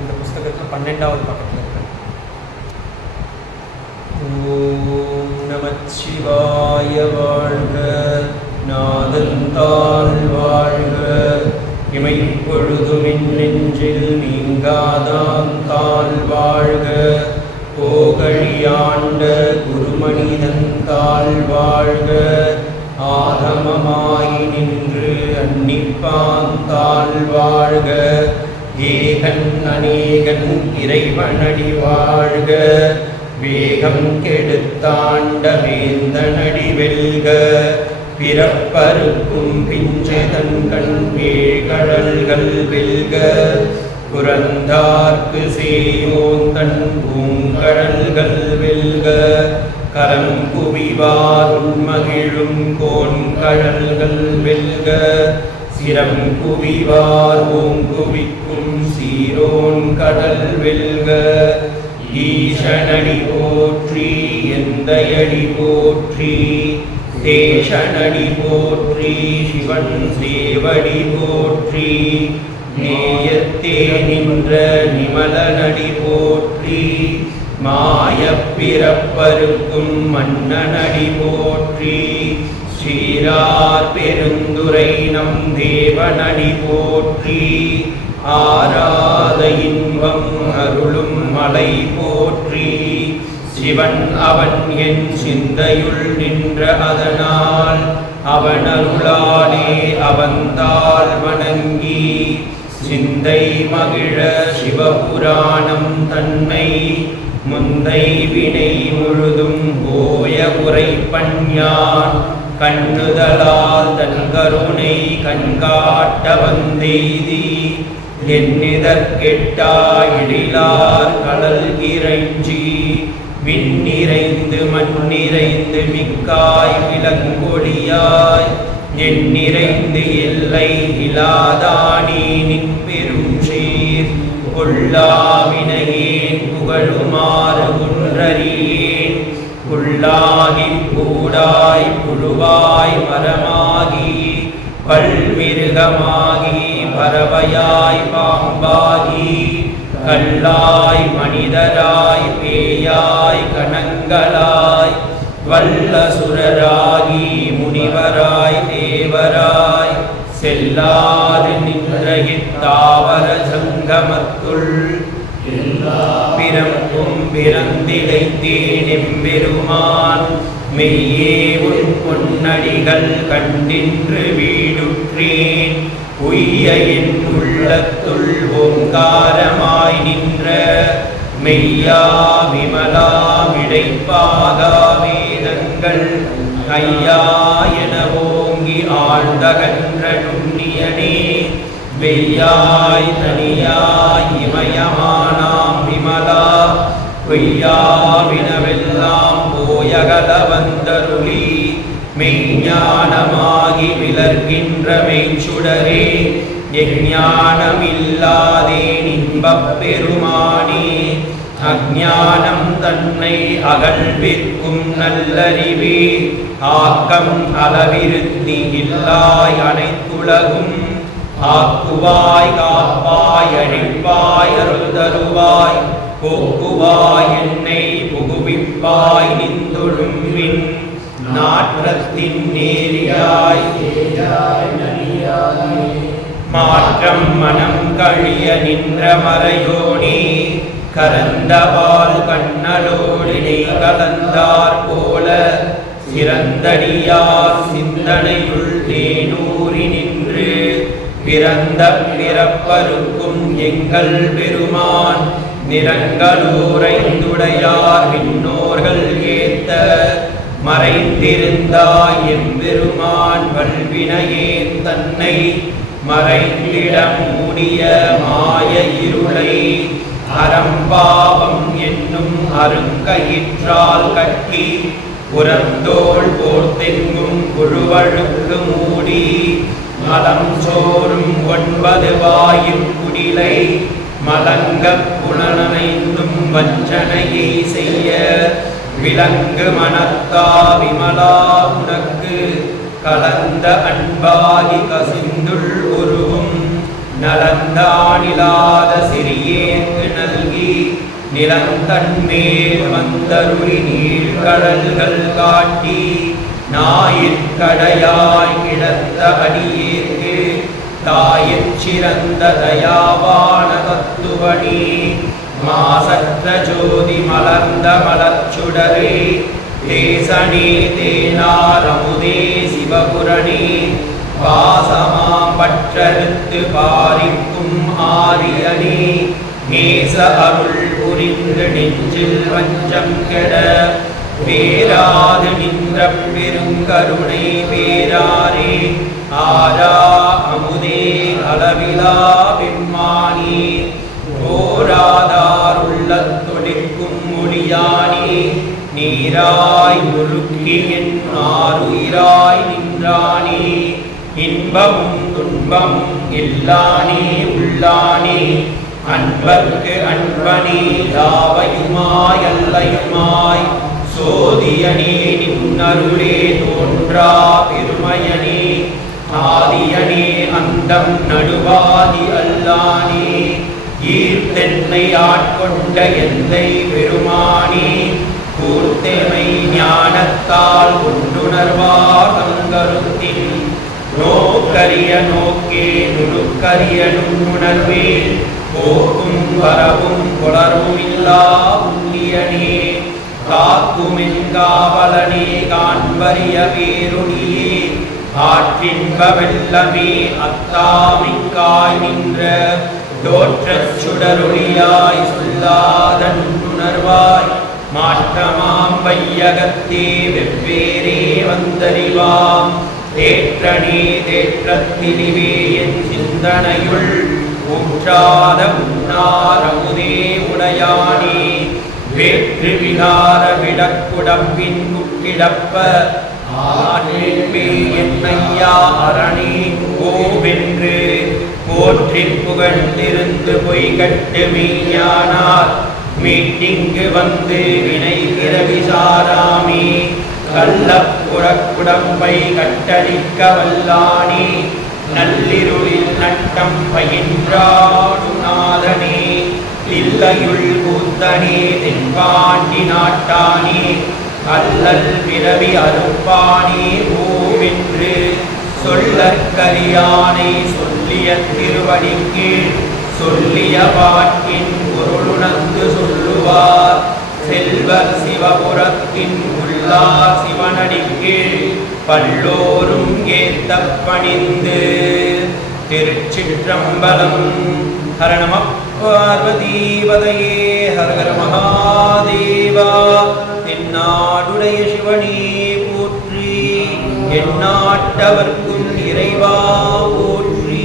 இந்த புஸ்தகத்தில் 12வது பக்கத்தில் இருக்கு. ஓம் நமச்சிவாய வாழ்க, நாதந்தாள் வாழ்க, இமைப்பொழுதுமின் நெஞ்சில் நீங்காதாந்தாள் வாழ்க, போகழியாண்ட குருமனிதந்தாள் வாழ்க, ஆகமமாய் நின்று அன்னிப்பாந்தாள் வாழ்க, ஏகன் அநேகன் இறைவனடி வாழ்க, வேகம் கெடுத்தாண்ட வேந்தனடி வெல்க, பிறப்பருக்கும் பிஞ்சதன் கண் வீழ்கடல்கள் வெல்க, புறந்தார்க்கு சேயோந்தன் பூங்கடல்கள் வெல்க, கரம் குவிவார் உண்மகிழும் கோன்கடல்கள் வெல்க, சிரம் குவிவார் ஓங்குவிக்கும் சீரோன் கடல் வெல்க, ஈசனடி போற்றி எந்தையடி போற்றி, தேசனடி போற்றி சிவன் சேவடி போற்றி, நேயத்தே நின்ற நிமலனடி போற்றி, மாயப்பிறப்பருக்கும் மன்னனடி போற்றி, சீரார் பெருந்துரை நம் தேவனடி போற்றி, ஆராத இன்பம் அருளும் மலை போற்றி, சிவன் அவன் என் சிந்தையுள் நின்ற அதனால், அவன் அருளாலே அவந்தாள் வணங்கி, சிந்தை மகிழ சிவபுராணம் தன்னை, முந்தை வினை முழுதும் ஓய உரைப்பஞ்ஞான், கண்ணுதலால் தன் கருணை கண்காட்ட வந்தெய்தி, எண்ணிதற்கெட்டா எழிலார் கடல் இறைஞ்சி, விண்ணிறைந்து மண்ணிறைந்து மிக்காய் விலங்கொடியாய், எண்ணிறைந்து எல்லை இலாதானே நின் பெரும் சீர், கொள்ளாவினையேன் புகழுமாறு ஒன்றறியேன், புல்லாகிப் பூடாய் புழுவாய் மரமாகி, பல்மிருகமாகி பறவையாய் பாம்பாகி, கல்லாய் மனிதராய் பேயாய் கணங்களாய், வல்லசுரராகி முனிவராய் தேவராய், செல்லாது நின்ற இத்தாவர சங்கமத்துள், பிறப்பும் பிறந்திழைத்தேன் எம்பெருமான், மெய்யே உன் பொன்னடிகள் கண்டின்று வீடுற்றேன், உய்ய என் உள்ளத்துள் ஓங்காரமாய் நின்ற, மெய்யா விமலா விடைப்பாகா வேதங்கள், ஐயா என ஓங்கி ஆழ்ந்தகன்ற நுண்ணியனே, வெய்யாய் தனியாய் இமயமானாம் விமலா, பொய்யாவினவெல்லாம் போயகல வந்தருளி, மெய்ஞானமாகி விளர்கின்ற மெய்ச்சுடரே, எஞ்ஞானமில்லாதேன் இன்பப் பெருமானே, அஞ்ஞானம் தன்னை அகழ்விற்கும் நல்லறிவே, ஆக்கம் அளவிருத்தி இல்லாய் அனைத்துலகும், ஆக்குவாய் காப்பாய் அழிப்பாய் அருள் தருவாய், போக்குவாய் என்னை புகுவிப்பாய் நின்றொழும்பின், நாற்றத்தின் நேரியாய் மாற்றம் மனம் கழிய நின்ற மறையோனே, கரந்தவால் கண்ணலோடினை கலந்தார் போல, சிறந்தடியார் சிந்தனையுள் தேனூறி நின்று, பிறந்த பிறப்பருக்கும் எங்கள் பெருமான், நிறங்களூரைந்துடையார் விண்ணோர்கள் ஏத்த, மறைந்திருந்தாய் எம்பெருமான் வல்வினையேன் தன்னை, மறைந்திடம் மூடிய மாய இருளை, அறம்பாவம் என்னும் அருங்கயிற்றால் கட்டி, புறந்தோள் போர்த்தெங்கும் புழுவழுக்கு மூடி, மலம் சோறும் 9 வாயிற்குடிலை, மலங்கப் புலனைந்தும் வஞ்சனையை செய்ய, விலங்கு மனத்தா விமலா உனக்கு, கலந்த அன்பாகி கசிந்துள் உருவும், நலந்தானிலாத சிறியேற்கு நல்கி நிலந்தன்மேல் வந்தருளி நீழ்கடல்கள் காட்டி ஞாயிற்கடையாய் கிடந்த அடியேற்கு தாயிற் சிறந்த தயாவான தத்துவனி மாசற்ற ஜோதி மலர்ந்த மலர்ச்சுடரே தேசனே தேனாரமுதே சிவபுரணி வாசமாம் பற்றறுத்து பாரிக்கும் ஆரியனே நேச அருள் புரிந்து நெஞ்சில் வஞ்சம் கெட பேராது நின்ற பெருங்கருணை பேராரே ஆரா அமுதே அளவிலா பெம்மானி ஓராதாருள்ள தொழிற்கும் மொழியானி நீராய் முழுக்கி என் ஆறுயிராய் நின்றானே இன்பமும் துன்பமும் எல்லானே உள்ளானே அன்பர்க்கு அன்பனே யாவையுமாய் அல்லையுமாய் சோதியனே நின்னருளே தோன்றா பெருமையனே ஆதியனே அந்தம் நடுவாதி அல்லானே ஈர்த்தென்னை ஆட்கொண்ட எந்தை பெருமானே கூர்த்தெமை ஞானத்தால் கொண்டுணர்வார் தங்கருத்தின் நோக்கரிய நோக்கே நுணுக்கரிய நுண்ணுணர்வே போக்கும் வரவும் புலரும் இல்லா புண்ணியனே காக்குமென் காவலனே காண்பரிய பேருணியே ஆற்றின்ப வெள்ளமே அத்தாமிக்காய் நின்ற தோற்றச் சுடரொளியாய் சொல்லாத நுண்ணுணர்வாய் மாற்றமாம் வையகத்தே வெவ்வேறே வந்தறிவாம் தேற்றனே தேற்றத்தினிவே என் சிந்தனையுள் ஊற்றாத உன்னாரமுதே உடையானே வேற்று விகார விடக்குடம்பின் குக்கிடப்ப ஆனேன்மே என்னையா அரணே கோவென்று போற்றிப் புகழ்ந்திருந்து பொய்கட்டு மெய்ஞானார் மீட்டிங்கு வந்து வினைகிற விசாராமே கள்ளப்புறக்குடம்பை கட்டளிக்க வல்லானே நள்ளிருளில் நட்டம் பயின்றாடுநாதனே தில்லையுள் கூத்தனே தென்பாண்டி நாட்டானே அல்லல் பிறவி அறுப்பானே ஓவென்று சொல்லற்கரியானை சொல்லிய திருவடிக்கு சொல்லிய பாட்டின் பொருளுணர்ந்து சொல்லுவார் செல்வர் சிவபுரத்தின் உள்ளார் சிவனடிக்கு பல்லோரும் ஏத்த பணிந்து. திருச்சிற்றம்பலம். ஹர நம பார்வதீபதையே ஹரஹர மகாதேவா. தென்னாடுடைய சிவனே போற்றி, எந்நாட்டவர்க்கும் இறைவா போற்றி.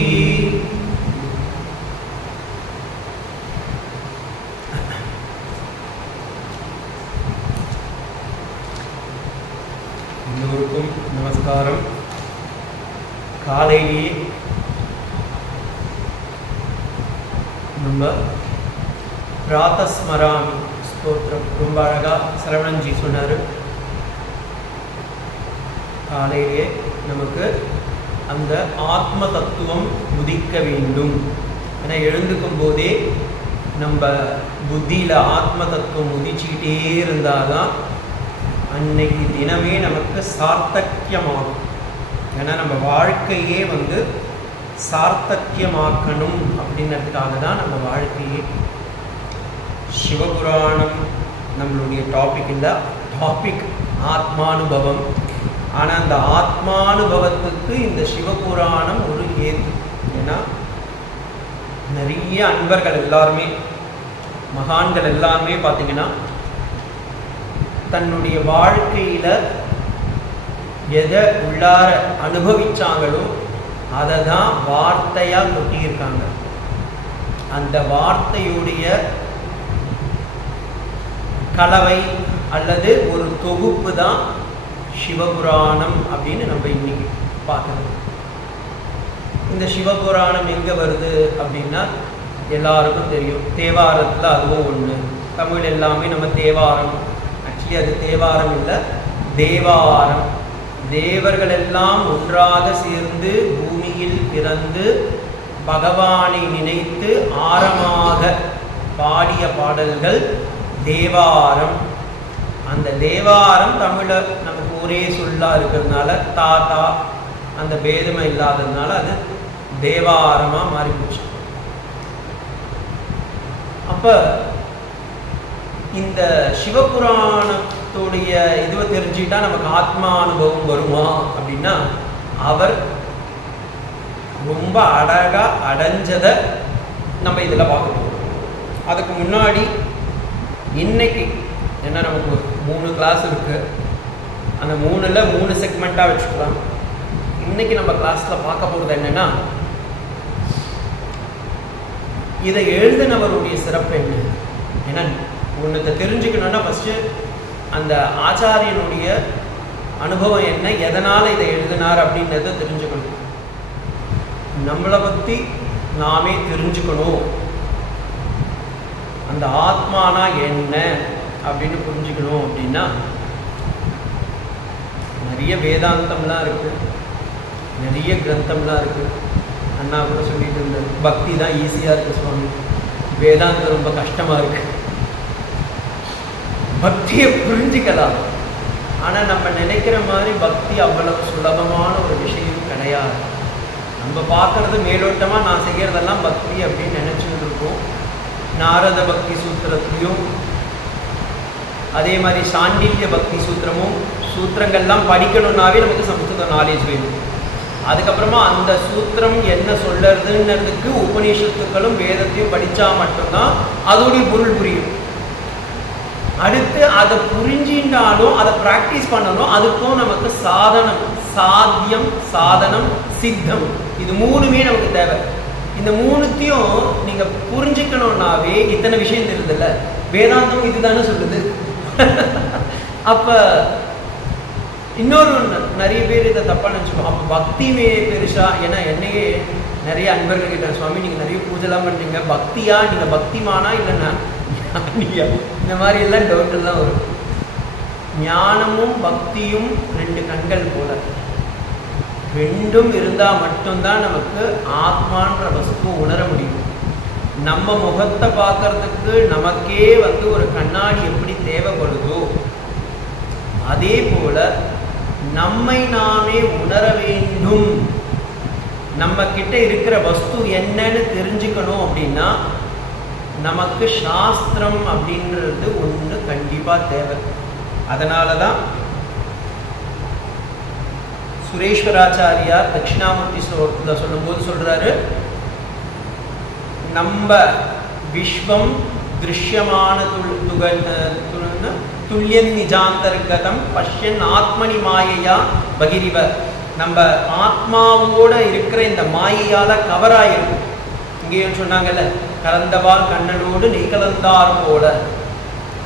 எல்லோருக்கும் நமஸ்காரம். காலையிலேயே நம்ம பிராத்தஸ்மராமி ஸ்தோத்திரம் ரொம்ப அழகாக சரவணன்ஜி சொன்னார். காலையிலே நமக்கு அந்த ஆத்ம தத்துவம் உதிக்க வேண்டும். ஏன்னா எழுந்துக்கும் போதே நம்ம புத்தியில் ஆத்ம தத்துவம் உதிச்சுக்கிட்டே இருந்தால் தான் அன்னைக்கு தினமே நமக்கு சார்த்தக்கியமாகும். ஏன்னா நம்ம வாழ்க்கையே சார்த்தக்கியமாக்கணும் அப்படிங்கிறதுக்காக தான் நம்ம வாழ்க்கையே. சிவபுராணம் நம்மளுடைய டாபிக் இல்லை, டாபிக் ஆத்மானுபவம். ஆனால் அந்த ஆத்மானுபவத்துக்கு இந்த சிவபுராணம் ஒரு ஏது. ஏன்னா நிறைய அன்பர்கள் எல்லாருமே, மகான்கள் எல்லாருமே பார்த்திங்கன்னா தன்னுடைய வாழ்க்கையில் எதை உள்ளார அனுபவிச்சாங்களோ அதை தான் வார்த்தையாக கொட்டியிருக்காங்க. அந்த வார்த்தையுடைய கலவை அல்லது ஒரு தொகுப்பு தான் சிவபுராணம் அப்படின்னு நம்ம இன்னைக்கு பார்க்கணும். இந்த சிவபுராணம் எங்கே வருது அப்படின்னா எல்லாருக்கும் தெரியும், தேவாரத்தில் அதுவும் ஒன்று. தமிழ் எல்லாமே நம்ம தேவாரம், ஆக்சுவலி அது தேவாரம் இல்லை, தேவாரம். தேவர்கள் எல்லாம் ஒன்றாக சேர்ந்து பூமியில் பிறந்து பகவானை நினைத்து ஆரமாக பாடிய பாடல்கள் தேவாரம். அந்த தேவாரம் தமிழில் நமக்கு ஒரே சொல்லாக இருக்கிறதுனால தாத்தா அந்த பேதமை இல்லாததுனால அது தேவாரமாக மாறிப்போச்சு. அப்போ இந்த சிவபுராணத்துடைய இதுவை தெரிஞ்சுக்கிட்டா நமக்கு ஆத்மா அனுபவம் வருமா அப்படின்னா, அவர் ரொம்ப அழகாக அடைஞ்சதை நம்ம இதில் பார்க்கணும். அதுக்கு முன்னாடி இன்னைக்கு என்ன நமக்கு 3 கிளாஸ் இருக்குது. அந்த 3ல் 3 செக்மெண்ட்டாக வச்சுக்கலாம். இன்னைக்கு நம்ம கிளாஸில் பார்க்க போகிறது என்னென்னா, இதை எழுதினவருடைய சிறப்பு என்ன. ஏன்னா ஒன்றத்தை தெரிஞ்சுக்கணுன்னா ஃபஸ்ட்டு அந்த ஆச்சாரியனுடைய அனுபவம் என்ன, எதனால் இதை எழுதினார் அப்படின்றத தெரிஞ்சுக்கணும். நம்மளை பற்றி நாமே தெரிஞ்சுக்கணும். அந்த ஆத்மானா என்ன அப்படின்னு புரிஞ்சுக்கணும் அப்படின்னா, நிறைய வேதாந்தம்லாம் இருக்குது, நிறைய கிரந்தம்லாம் இருக்குது. அண்ணா கூட சொல்லிட்டு இருந்தார், பக்தி தான் ஈஸியாக இருக்குது சுவாமி, வேதாந்தம் ரொம்ப கஷ்டமாக இருக்குது. பக்தியை புரிஞ்சுக்கலாம், ஆனால் நம்ம நினைக்கிற மாதிரி பக்தி அவ்வளவு சுலபமான ஒரு விஷயம் கிடையாது. நம்ம பார்க்குறது மேலோட்டமாக நான் செய்கிறதெல்லாம் பக்தி அப்படின்னு நினச்சிட்டு இருக்கோம். நாரத பக்தி சூத்திரத்தையும் அதே மாதிரி சாண்டில்ய பக்தி சூத்திரங்கள்லாம் படிக்கணும்னாவே நமக்கு சம்ஸ்கிருத நாலேஜ் வேணும். அதுக்கப்புறமா அந்த சூத்திரம் என்ன சொல்லுறதுன்றதுக்கு உபநிஷத்துக்களும் வேதத்தையும் படித்தா மட்டும்தான் அதோடைய பொருள் புரியும். அடுத்து அதை புரிஞ்சின்றாலும் அதை ப்ராக்டிஸ் பண்ணணும். அதுக்கும் நமக்கு சாதனம், சாத்தியம், சாதனம், சித்தம், இது 3மே நமக்கு தேவை. இந்த 3த்தையும் நீங்கள் புரிஞ்சுக்கணுன்னாவே இத்தனை விஷயம் தெரியுதில்ல. வேதாந்தம் இதுதானே சொல்லுது. அப்போ இன்னொரு நிறைய பேர் இதை தப்பாக நினச்சிப்போம். அப்போ பக்தியுமே பெருசா, ஏன்னா என்னையே நிறைய அன்பர்கள் கேட்டாங்க, சுவாமி நீங்கள் நிறைய பூஜைலாம் பண்ணுறீங்க, பக்தியா, நீங்கள் பக்திமானா இல்லைன்னா இந்த மாதிரி எல்லாம் டவுட்டெல்லாம் வரும். ஞானமும் பக்தியும் 2 கண்கள் போல, ரெண்டும் இருந்தால் மட்டும்தான் நமக்கு ஆத்மான்ற வஸ்துவை உணர முடியும். நம்ம முகத்தை பார்க்கறதுக்கு நமக்கே ஒரு கண்ணாடி எப்படி தேவைப்படுதோ, அதே போல நம்மை நாமே உணர வேண்டும். நம்ம கிட்ட இருக்கிற வஸ்து என்னன்னு தெரிஞ்சுக்கணும் அப்படின்னா நமக்கு சாஸ்திரம் அப்படின்றது ஒன்று கண்டிப்பாக தேவை. அதனால தான் சுரேஸ்வராச்சாரியார் தட்சிணாமூர்த்தி ஸ்லோகத்தில் சொல்லும்போது சொல்கிறாரு, நம்ம விஸ்வம் திருஷ்யமான துல்லியன் நிஜாந்தர்கதம் பஷ்யன் ஆத்மனி மாயையா பகிரிவ. நம்ம ஆத்மாவோட இருக்கிற இந்த மாயையால் கவராயிருக்கும். இங்கேயும் சொன்னாங்கல்ல, கலந்தவால் கண்ணனோடு நீ கலந்தார் போல.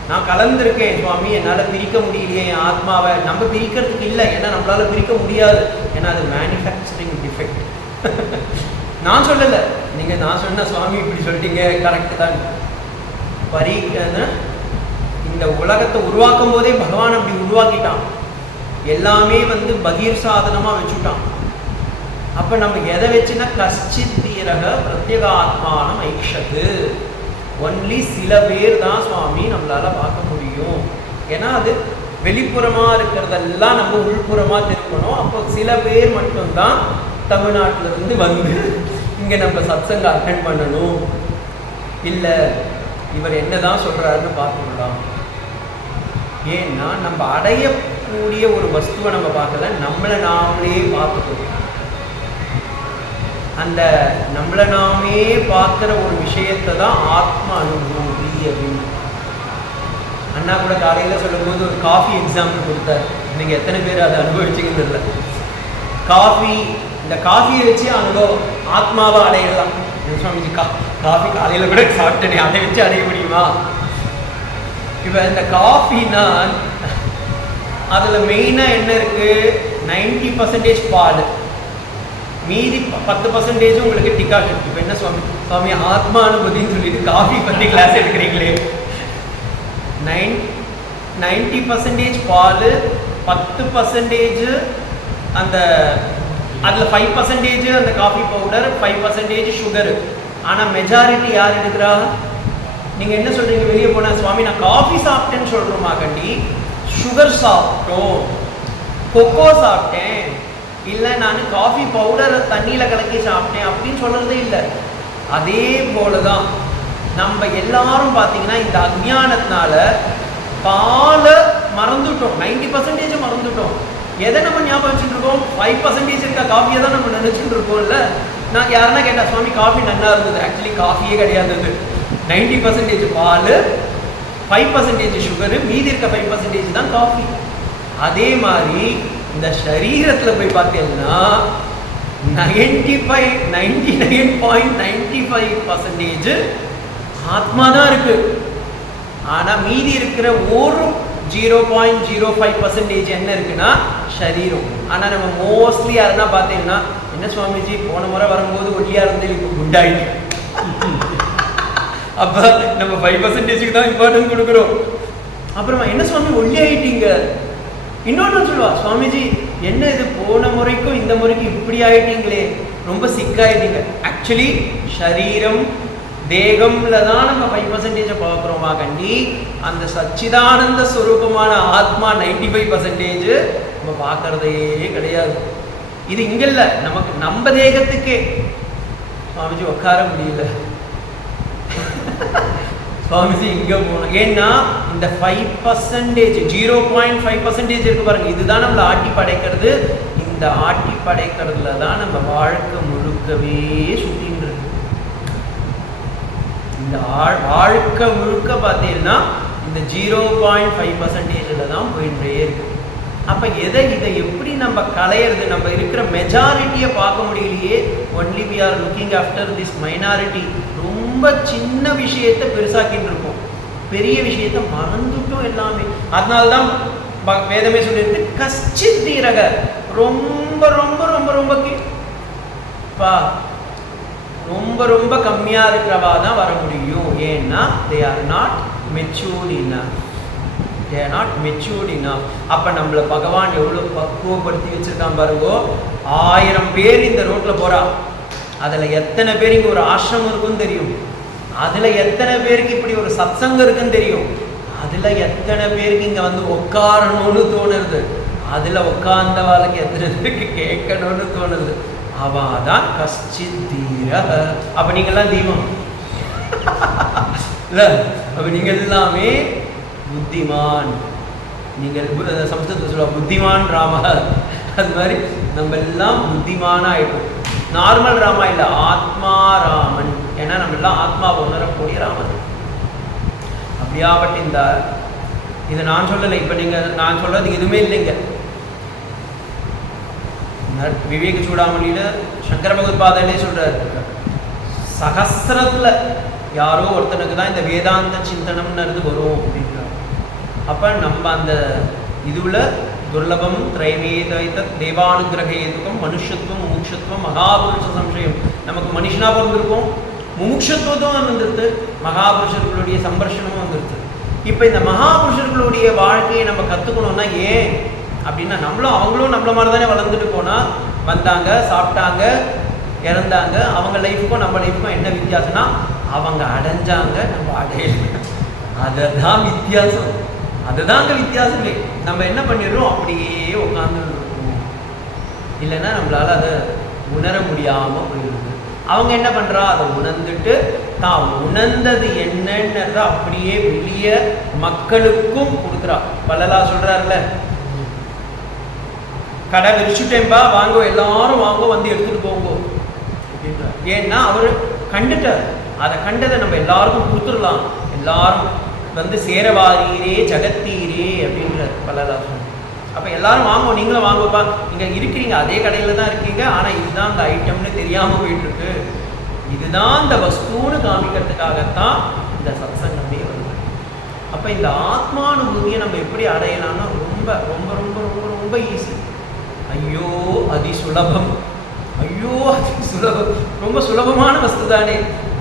நான் கலந்துருக்கேன் சுவாமி, என்னால் பிரிக்க முடியலையே என் ஆத்மாவை. நம்ம பிரிக்கிறதுக்கு இல்லை, ஏன்னா நம்மளால் பிரிக்க முடியாது, ஏன்னா அது மேனுஃபேக்சரிங் டிஃபெக்ட். நான் சொல்லலை, நீங்கள் நான் சொன்ன சுவாமி இப்படி சொல்லிட்டீங்க, கரெக்டு தான். இந்த உலகத்தை உருவாக்கும் போதே பகவான் அப்படி உருவாக்கிட்டான். எல்லாமே பகீர் சாதனமாக வச்சுட்டான். அப்போ நம்ம எதை வச்சுன்னா கஷ்டித் தீரக பிரத்யேகாத்மானம் ஐக்ஷத்து. ஒன்லி சில பேர் தான் சுவாமி நம்மளால் பார்க்க முடியும். ஏன்னா அது வெளிப்புறமாக இருக்கிறதெல்லாம் நம்ம உள்புறமாக திருப்பணும். அப்போ சில பேர் மட்டும்தான் தமிழ்நாட்டிலிருந்து இங்கே நம்ம சத்சங்க அட்டென்ட் பண்ணணும். இல்லை இவர் என்ன தான் சொல்கிறாருன்னு பார்த்துக்கலாம். ஏன்னா நம்ம அடையக்கூடிய ஒரு வஸ்துவை நம்ம பார்க்கல, நம்மளை நாமளே பார்த்துக்கணும். அந்த நம்மளை நாமே பார்க்குற ஒரு விஷயத்தை தான் ஆத்ம அனுபூதி அப்படின்னு. அண்ணா கூட காலையில் சொல்லும்போது ஒரு காஃபி எக்ஸாம்பிள் கொடுத்தார். நீங்கள் எத்தனை பேர் அதை அனுபவிச்சிங்கன்னு தெரியல. காஃபி, இந்த காஃபியை வச்சு அனுபவம் ஆத்மாவை அடையலாம். சுவாமிஜி காஃபி காலையில் கூட சாப்பிட்டேனே, அதை வச்சு அடைய முடியுமா? இப்போ இந்த காஃபின்னா அதில் மெயினாக என்ன இருக்குது? 90% பால், மீதி 10% உங்களுக்கு டிகாஷன். இப்போ என்ன சுவாமி ஆத்மா அனுபூதின்னு சொல்லிட்டு காஃபி பற்றி கிளாஸ் எடுக்கிறீங்களே. 90% பால், 10% அந்த அதில் 5% அந்த காஃபி பவுடர், 5% சுகரு. ஆனால் மெஜாரிட்டி யார் எடுக்கிறா? நீங்கள் என்ன சொல்கிறீங்க? வெளியே போனால் சுவாமி நான் காஃபி சாப்பிட்டேன்னு சொல்கிறோமா கண்டி? சுகர் சாப்பிட்டோம், கொக்கோ சாப்பிட்டேன், இல்லை நான் காஃபி பவுடரை தண்ணியில் கலக்கி சாப்பிட்டேன் அப்படின்னு சொல்கிறதே இல்லை. அதே போல தான் நம்ம எல்லாரும் பார்த்தீங்கன்னா இந்த அஜ்ஞானத்தினால பாலை மறந்துட்டோம், 90% மறந்துட்டோம். எதை நம்ம ஞாபகம் வச்சுட்டு இருக்கோம்? 5% இருக்க காஃபியை தான் நம்ம நினச்சிட்டு இருக்கோம்ல. நான் யாருன்னா கேட்டால் சுவாமி காஃபி நல்லா இருந்தது. ஆக்சுவலி காஃபியே கிடையாது, 90% பால், 5% சுகரு, மீதி இருக்க 5% தான் காஃபி. அதே மாதிரி இந்த சரீரத்தில் போய் பார்த்தீங்கன்னா 99.95% ஆத்மா தான் இருக்கு. ஆனால் மீதி இருக்கிற ஒரு 0.05% என்ன இருக்குன்னா சரீரம். ஆனால் நம்ம மோஸ்ட்லி யாருன்னா பார்த்தீங்கன்னா என்ன சுவாமிஜி போன முறை வரும்போது ஒல்லியா இருந்து இப்போ குண்டாயிட்டு, அப்போ நம்ம 5%க்கு தான் இம்பார்ட்டன்ட் கொடுக்குறோம். அப்புறமா என்ன சுவாமி ஒல்லி ஆயிட்டீங்க? இன்னொன்று சொல்லுவா, சுவாமிஜி என்ன இது போன முறைக்கும் இந்த முறைக்கும் இப்படி ஆயிட்டீங்களே, ரொம்ப சிக்காயிட்டீங்க. ஆக்சுவலி சரீரம் தேகம்ல தான் நம்ம 5% பார்க்குறோமா கண்டி? அந்த சச்சிதானந்த ஸ்வரூபமான ஆத்மா 95% நம்ம பார்க்கறதே கிடையாது. இது இங்க இல்லை, நமக்கு நம்ம தேகத்துக்கே சுவாமிஜி உட்கார முடியல, சுவாமிஜி இங்க போகணும். ஏன்னா இந்த 5%, 0.5% இருக்கு பாருங்க, இதுதான் நம்மளை ஆட்டி படைக்கிறது. இந்த ஆட்டி படைக்கிறதுல தான் நம்ம வாழ்க்கை முழுக்கவே சுத்தின்னு இருக்கு. இந்த வாழ்க்கை முழுக்க பார்த்தீங்கன்னா இந்த 0.5% தான் போயிட்டே இருக்கு. அப்போ இதை எப்படி நம்ம களையிறது? நம்ம இருக்கிற மெஜாரிட்டியை பார்க்க முடியலையே. Only we are looking after this minority. ரொம்ப சின்ன விஷயத்தை பெருசாக்கின்னு இருக்கோம், பெரிய விஷயத்தை மறந்துட்டோம் எல்லாமே. அதனால்தான் வேதமே சொல்லியிருக்கு, கஷ்டித் தீரக, ரொம்ப ரொம்ப ரொம்ப ரொம்ப ரொம்ப ரொம்ப கம்மியாக இருக்கிறவா தான் வர முடியும். ஏன்னா they are not matured enough. they are not matured enough. அப்போ நம்மளை பகவான் எவ்வளோ பக்குவப்படுத்தி வச்சுருக்கான் பாருங்கோ. 1000 பேர் இந்த ரோட்டில் போகிறா, அதில் எத்தனை பேர் இங்கே ஒரு ஆசிரமம் இருக்குன்னு தெரியும், அதில் எத்தனை பேருக்கு இப்படி ஒரு சத்சங்கம் இருக்குன்னு தெரியும், அதில் எத்தனை பேருக்கு இங்கே வந்து உட்காரணும்னு தோணுது, அதில் உட்கார்ந்த வாழ்க்கை எத்தனை பேருக்கு கேட்கணும்னு தோணுது. அவன் தான் கஷ்டித் தீர. அப்போ நீங்கள்லாம் தீபம் இல்லை, அப்போ நீங்கள் எல்லாமே புத்திமான். நீங்கள் சம்ஸ்கிருதத்தில் சொல்லுவா புத்திமான் ராம, அது மாதிரி நம்ம எல்லாம் புத்திமானா ஆயிட்டோம். நார்மல் ராமா இல்லை, ஆத்மா ராமன். ஏன்னா நம்ம எல்லாம் ஆத்மாவை உணரக்கூடிய ராமன். அப்படியாப்பட்ட இந்த இதை நான் சொல்லலை, இப்போ நீங்கள் நான் சொல்றது எதுவுமே இல்லைங்க. விவேக சூடாமணியில் சங்கர பகவத்பாதலே சொல்றாரு, சகசிரத்தில் யாரோ ஒருத்தனுக்கு தான் இந்த வேதாந்த சிந்தனம்னு வரும் அப்படின்றார். அப்போ நம்ம அந்த இதுவில் துர்லபம் திரைவேத தேவானுகிரகேதுக்கம் மனுஷத்துவம் முமுட்சத்துவம் மகாபுருஷ சம்சயம். நமக்கு மனுஷனாக பிறந்திருக்கோம், முமுட்சத்துவம் வந்துடுது, மகாபுருஷர்களுடைய சம்பர்ஷனமும் வந்துடுது. இப்போ இந்த மகாபுருஷர்களுடைய வாழ்க்கையை நம்ம கற்றுக்கணும்னா ஏன் அப்படின்னா, அவங்களும் நம்மள மாதிரி தானே வளர்ந்துட்டு போனால், வந்தாங்க, சாப்பிட்டாங்க, இறந்தாங்க. அவங்க லைஃபுக்கும் நம்ம லைஃபுக்கும் என்ன வித்தியாசம்னா, அவங்க அடைஞ்சாங்க, நம்ம அடையல. அதுதான் வித்தியாசம், அதுதாங்க வித்தியாசமே. நம்ம என்ன பண்ணிடுறோம், அப்படியே உட்காந்துருக்கோம், இல்லைன்னா நம்மளால அதை உணர முடியாமல் போயிடுது. அவங்க என்ன பண்ணுறா, அதை உணர்ந்துட்டு தான் உணர்ந்தது என்னன்றத அப்படியே வெளியே மக்களுக்கும் கொடுக்குறா. வள்ளலா சொல்கிறாருல, கடை விரிச்சுட்டேன்பா, வாங்க எல்லாரும் வாங்க, வந்து எடுத்துகிட்டு போங்க அப்படின்றார். ஏன்னா அவர் கண்டுட்டார், அதை கண்டதை நம்ம எல்லாருக்கும் கொடுத்துடலாம், எல்லாரும் வந்து சேரவாரீரே ஜகத்தீரே அப்படின்றார் பல்லதாசன். அப்போ எல்லாரும் வாங்க, நீங்களும் வாங்கப்பா, நீங்கள் இருக்கிறீங்க அதே கடையில் தான் இருக்கீங்க, ஆனால் இதுதான் அந்த ஐட்டம்னு தெரியாமல் போயிட்டுருக்கு, இதுதான் இந்த வஸ்துன்னு காமிக்கிறதுக்காகத்தான் இந்த சத்சங்கமே வருது. அப்போ இந்த ஆத்மானுபூதியை நம்ம எப்படி அடையலாம்னா ரொம்ப ரொம்ப ரொம்ப ரொம்ப ரொம்ப ஈஸி. ஐயோ அதி சுலபம், ஐயோ அதி சுலபம், ரொம்ப சுலபமான வஸ்து தானே.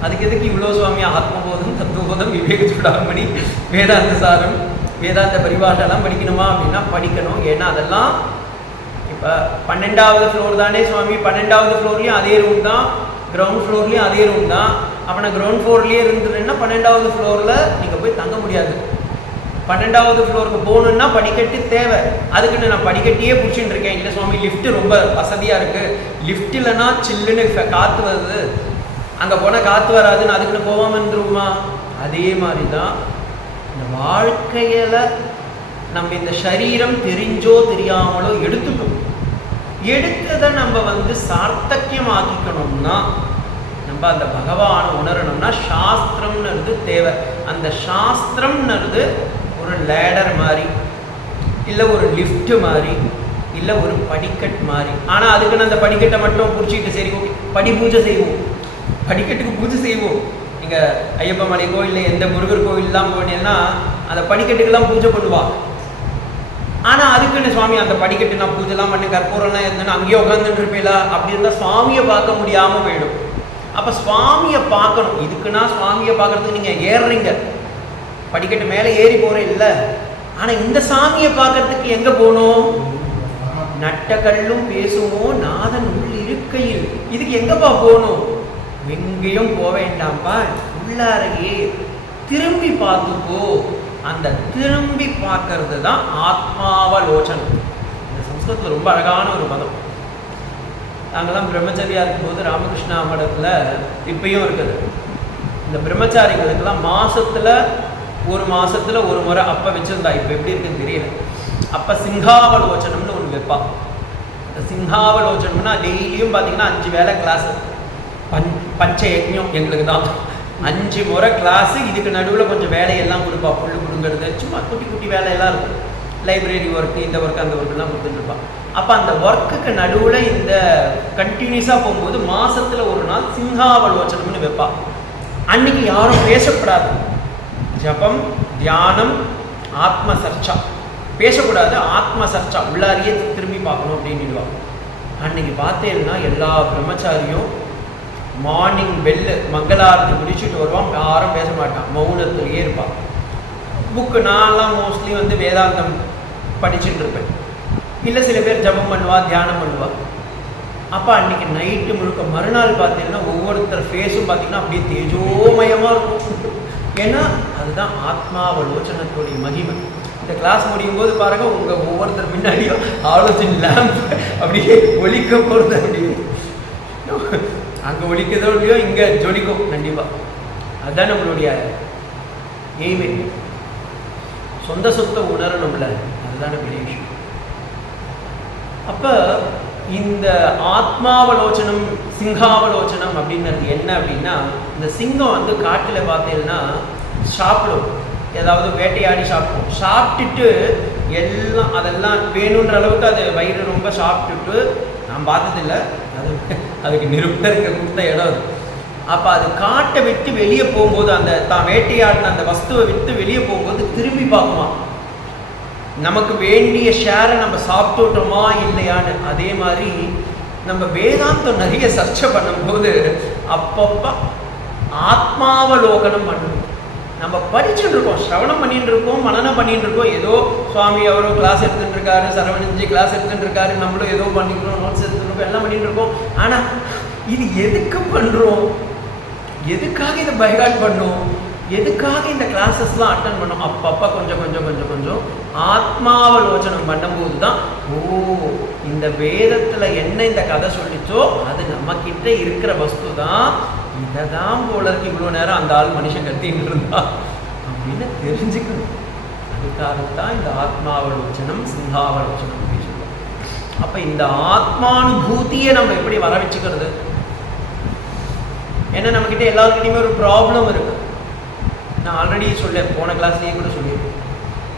அதுக்கு எதுக்கு இவ்வளோ சுவாமி ஆத்மபோதம் தத்துவபோதம் விவேக சூடாமணி வேதாந்த சாரம் வேதாந்த பரிபாஷெல்லாம் படிக்கணுமா அப்படின்னா படிக்கணும். ஏன்னா அதெல்லாம் 12வது ஃப்ளோர் தானே சுவாமி, 12வது ஃப்ளோர்லேயும் அதே ரூம் தான், கிரவுண்ட் ஃப்ளோர்லேயும் அதே ரூம் தான். அப்போ நான் கிரவுண்ட் ஃப்ளோர்லேயே இருந்துருன்னா 12வது ஃப்ளோரில் நீங்கள் போய் தங்க முடியாது. 12வது ஃப்ளோருக்கு போகணுன்னா படிக்கட்டு தேவை. அதுக்குன்னு நான் படிக்கட்டியே பிடிச்சிட்டு இருக்கேன். இல்லை சுவாமி லிஃப்ட்டு ரொம்ப வசதியாக இருக்குது, லிஃப்ட் இல்லைன்னா சில்லுன்னு காற்று வருது, அங்கே போனால் காற்று வராதுன்னு அதுக்குன்னு போகாமல் இருந்துருவோமா? அதே மாதிரி தான் இந்த வாழ்க்கையில் நம்ம இந்த சரீரம் தெரிஞ்சோ தெரியாமலோ எடுத்துட்டோம். எடுத்ததை நம்ம சார்த்தக்கியம் ஆக்கிக்கணும்னா, நம்ம அந்த பகவானை உணரணும்னா சாஸ்திரம்னு தேவை. அந்த சாஸ்திரம்னு ஒரு லேடர் மாதிரி, இல்லை ஒரு லிஃப்ட் மாதிரி, இல்லை ஒரு படிக்கட் மாதிரி. ஆனால் அதுக்குன்னு அந்த படிக்கட்டை மட்டும் பிடிச்சிக்கிட்டு சரி ஓகே படி பூஜை செய்வோம், படிக்கட்டுக்கு பூஜை செய்வோம். நீங்கள் ஐயப்ப மலை கோயில் எந்த முருகர் கோயிலெலாம் போனீங்கன்னா அந்த படிக்கட்டுக்கெல்லாம் பூஜை பண்ணுவாங்க. ஆனால் அதுக்குன்னு சுவாமி அந்த படிக்கட்டு நான் பூஜைலாம் பண்ணி கற்பூரம்லாம் இருந்தேன்னா அங்கேயே உட்காந்துட்டு இருப்பீங்களா? அப்படி இருந்தால் சுவாமியை பார்க்க முடியாமல் போயிடும். அப்போ சுவாமியை பார்க்கணும். இதுக்குன்னா சுவாமியை பார்க்கறதுக்கு நீங்கள் ஏறுறீங்க, படிக்கட்டு மேலே ஏறி போகிறேன் இல்லை. ஆனால் இந்த சாமியை பார்க்கறதுக்கு எங்கே போகணும்? நட்டக்கல்லும் பேசுமோ நாதன் உள் இருக்கையில். இதுக்கு எங்கப்பா போகணும்? எங்கேயும் போக வேண்டாம்ப்பா, உள்ளாரையே திரும்பி பார்த்துக்கோ. அந்த திரும்பி பார்க்கறது தான் ஆத்மாவலோச்சனம். இந்த சம்ஸ்கிருதத்தில் ரொம்ப அழகான ஒரு பதம். நாங்கள்லாம் பிரம்மச்சரியாக இருக்கும்போது ராமகிருஷ்ணா மடத்தில் இப்பயும் இருக்குது. இந்த பிரம்மச்சாரிகளுக்கெல்லாம் மாதத்தில் ஒரு முறை அப்போ வச்சுருந்தா, இப்போ எப்படி இருக்குன்னு தெரியல. அப்போ சிங்காவலோச்சனம்னு ஒன்று வைப்பா. இந்த சிங்காவலோச்சனம்னா டெய்லியும் பார்த்தீங்கன்னா 5 வேளை கிளாஸு, பஞ்ச யஜ்ஞம் எங்களுக்கு தான் 5 முறை கிளாஸு. இதுக்கு நடுவில் கொஞ்சம் வேலையெல்லாம் கொடுப்பா, புல் கொடுங்கிறது, சும்மா குட்டி குட்டி வேலையெல்லாம் இருக்கும். லைப்ரரி ஒர்க்கு, இந்த ஒர்க்கு அந்த ஒர்க்கெல்லாம் கொடுத்துட்டுருப்பான். அப்போ அந்த ஒர்க்குக்கு நடுவில் இந்த கண்டினியூஸாக போகும்போது மாதத்தில் ஒரு நாள் சிங்காவலோச்சனம்னு வைப்பா. அன்னைக்கு யாரும் பேசக்கூடாது. ஜபம், தியானம், ஆத்ம சர்ச்சா பேசக்கூடாது. ஆத்ம சர்ச்சா உள்ளாரியே திரும்பி பார்க்கணும் அப்படின்னுடுவாங்க. அன்னைக்கு பார்த்தேன்னா எல்லா பிரம்மச்சாரியும் மார்னிங் பெல்லு மங்களாரதி முடிச்சுட்டு வருவான். யாரும் பேச மாட்டான், மௌனத்திலேயே இருப்பான். புக்கு நான்லாம் மோஸ்ட்லி வேதாந்தம் படிச்சுட்டு இருப்பேன். இல்லை சில பேர் ஜபம் பண்ணுவா, தியானம் பண்ணுவா. அப்போ அன்றைக்கி நைட்டு முழுக்க மறுநாள் பார்த்தீங்கன்னா ஒவ்வொருத்தர் ஃபேஸும் பார்த்தீங்கன்னா அப்படியே தேஜோமயமாக இருக்கும். ஏன்னா அதுதான் ஆத்மாவலோச்சனத்துடைய மகிமை. இந்த கிளாஸ் முடியும் போது பாருங்கள், உங்கள் ஒவ்வொருத்தர் முன்னாடியும் ஆலோசனை லேம்ப் அப்படியே ஒலிக்க போகிறது. அப்படியே அங்கே ஒலிக்கதோ இல்லையோ இங்கே ஜொலிக்கும் கண்டிப்பாக. அதுதான் நம்மளுடைய எய்மே. சொந்த சொத்தை உணரணும்ல, அதுதான பெரிய விஷயம். அப்போ இந்த ஆத்மாவலோச்சனம், சிங்காவலோச்சனம் அப்படிங்கிறது என்ன அப்படின்னா, இந்த சிங்கம் காட்டில் பார்த்தீங்கன்னா சாப்பிடும், ஏதாவது வேட்டையாடி சாப்பிடும். சாப்பிட்டுட்டு எல்லாம் அதெல்லாம் வேணுன்ற அளவுக்கு அது வயிறு ரொம்ப சாப்பிட்டுட்டு, நான் பார்த்ததில்லை, அதுக்கு நிருப்தருக்கு கொடுத்த இடம் அது. அப்போ அது காட்டை விட்டு வெளியே போகும்போது, அந்த தான் வேட்டையாடின அந்த வஸ்துவை விட்டு வெளியே போகும்போது திரும்பி பார்க்குமா, நமக்கு வேண்டிய ஷேரை நம்ம சாப்பிட்டுட்டோமா இல்லையான்னு. அதே மாதிரி நம்ம வேதாந்தம் நிறைய சர்ச்சை பண்ணும்போது அப்பப்போ ஆத்மாவலோகனம் பண்ணணும். நம்ம படிச்சுட்டு இருக்கோம், சிரவணம் பண்ணிட்டு இருக்கோம், மனனம் பண்ணிட்டு இருக்கோம். ஏதோ சுவாமி அவரோ கிளாஸ் எடுத்துட்டு இருக்காரு, சரவணஞ்சி கிளாஸ் எடுத்துட்டு இருக்காரு, நம்மளும் ஏதோ பண்ணிக்கிறோம், நோட்ஸ் எடுத்துட்டு இருக்கோம், எல்லாம் பண்ணிட்டு இருக்கோம். ஆனால் இது எதுக்கு பண்ணுறோம்? எதுக்காக இதை பைகாட் பண்ணோம்? எதுக்காக இந்த கிளாஸஸ்லாம் அட்டன் பண்ணோம்? அப்பப்போ கொஞ்சம் கொஞ்சம் கொஞ்சம் கொஞ்சம் ஆத்மாவலோச்சனம் பண்ணும்போது தான், ஓ இந்த வேதத்தில் என்ன இந்த கதை சொல்லிச்சோ அது நம்மக்கிட்ட இருக்கிற வஸ்து தான், இதை தான் போலருக்கு இவ்வளோ நேரம் அந்த ஆள் மனுஷன் கத்தின்னு இருந்தா அப்படின்னு தெரிஞ்சுக்கணும். அதுக்காகத்தான் இந்த ஆத்மாவலோச்சனம், சிங்காவலோச்சனம் அப்படின்னு சொல்லுவோம். அப்போ இந்த ஆத்மானுபூதியை நம்ம எப்படி வர வச்சுக்கிறது? ஏன்னா நம்மக்கிட்ட எல்லாருக்கிட்டையுமே ஒரு ப்ராப்ளம் இருக்குது. நான் ஆல்ரெடி போன கிளாஸ்லேயே கூட சொல்லியிருக்கேன்.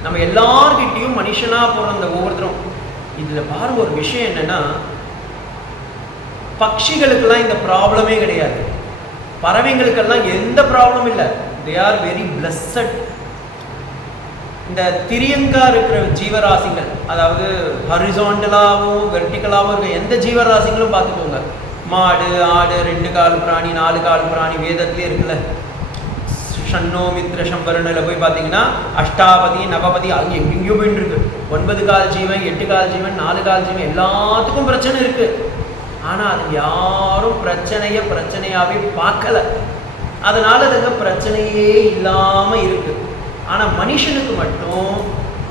நம்ம எல்லார்கிட்டையும் மனுஷனாக போகிற அந்த ஒவ்வொருத்தரும் இதில் பாருங்க, ஒரு விஷயம் என்னென்னா, பட்சிகளுக்கெல்லாம் இந்த ப்ராப்ளமே கிடையாது, பறவைங்களுக்கெல்லாம் எந்த ப்ராப்ளமும் இல்லை. They are very blessed. இந்த திரியங்கா இருக்கிற ஜீவராசிகள், அதாவது ஹரிசாண்டலாகவும் வெர்டிக்கலாகவும் இருக்கிற எந்த ஜீவராசிகளும் பார்த்துக்கோங்க. மாடு, ஆடு, 2 கால் பிராணி, 4 கால் பிராணி, வேதத்துலேயே இருக்குல்ல. ஷண்ணோ மித்ர சம்பரனில் போய் பார்த்தீங்கன்னா அஷ்டாபதி, நவபதி, அங்கே எங்கெங்கேயோ போயிட்டு இருக்கு. 9 கால் ஜீவன், 8 கால் ஜீவன், 4 கால் ஜீவன் எல்லாத்துக்கும் பிரச்சனை இருக்கு. ஆனால் அது யாரும் பிரச்சனையாவே பார்க்கல. அதனால அதுங்க பிரச்சனையே இல்லாமல் இருக்கு. ஆனால் மனுஷனுக்கு மட்டும்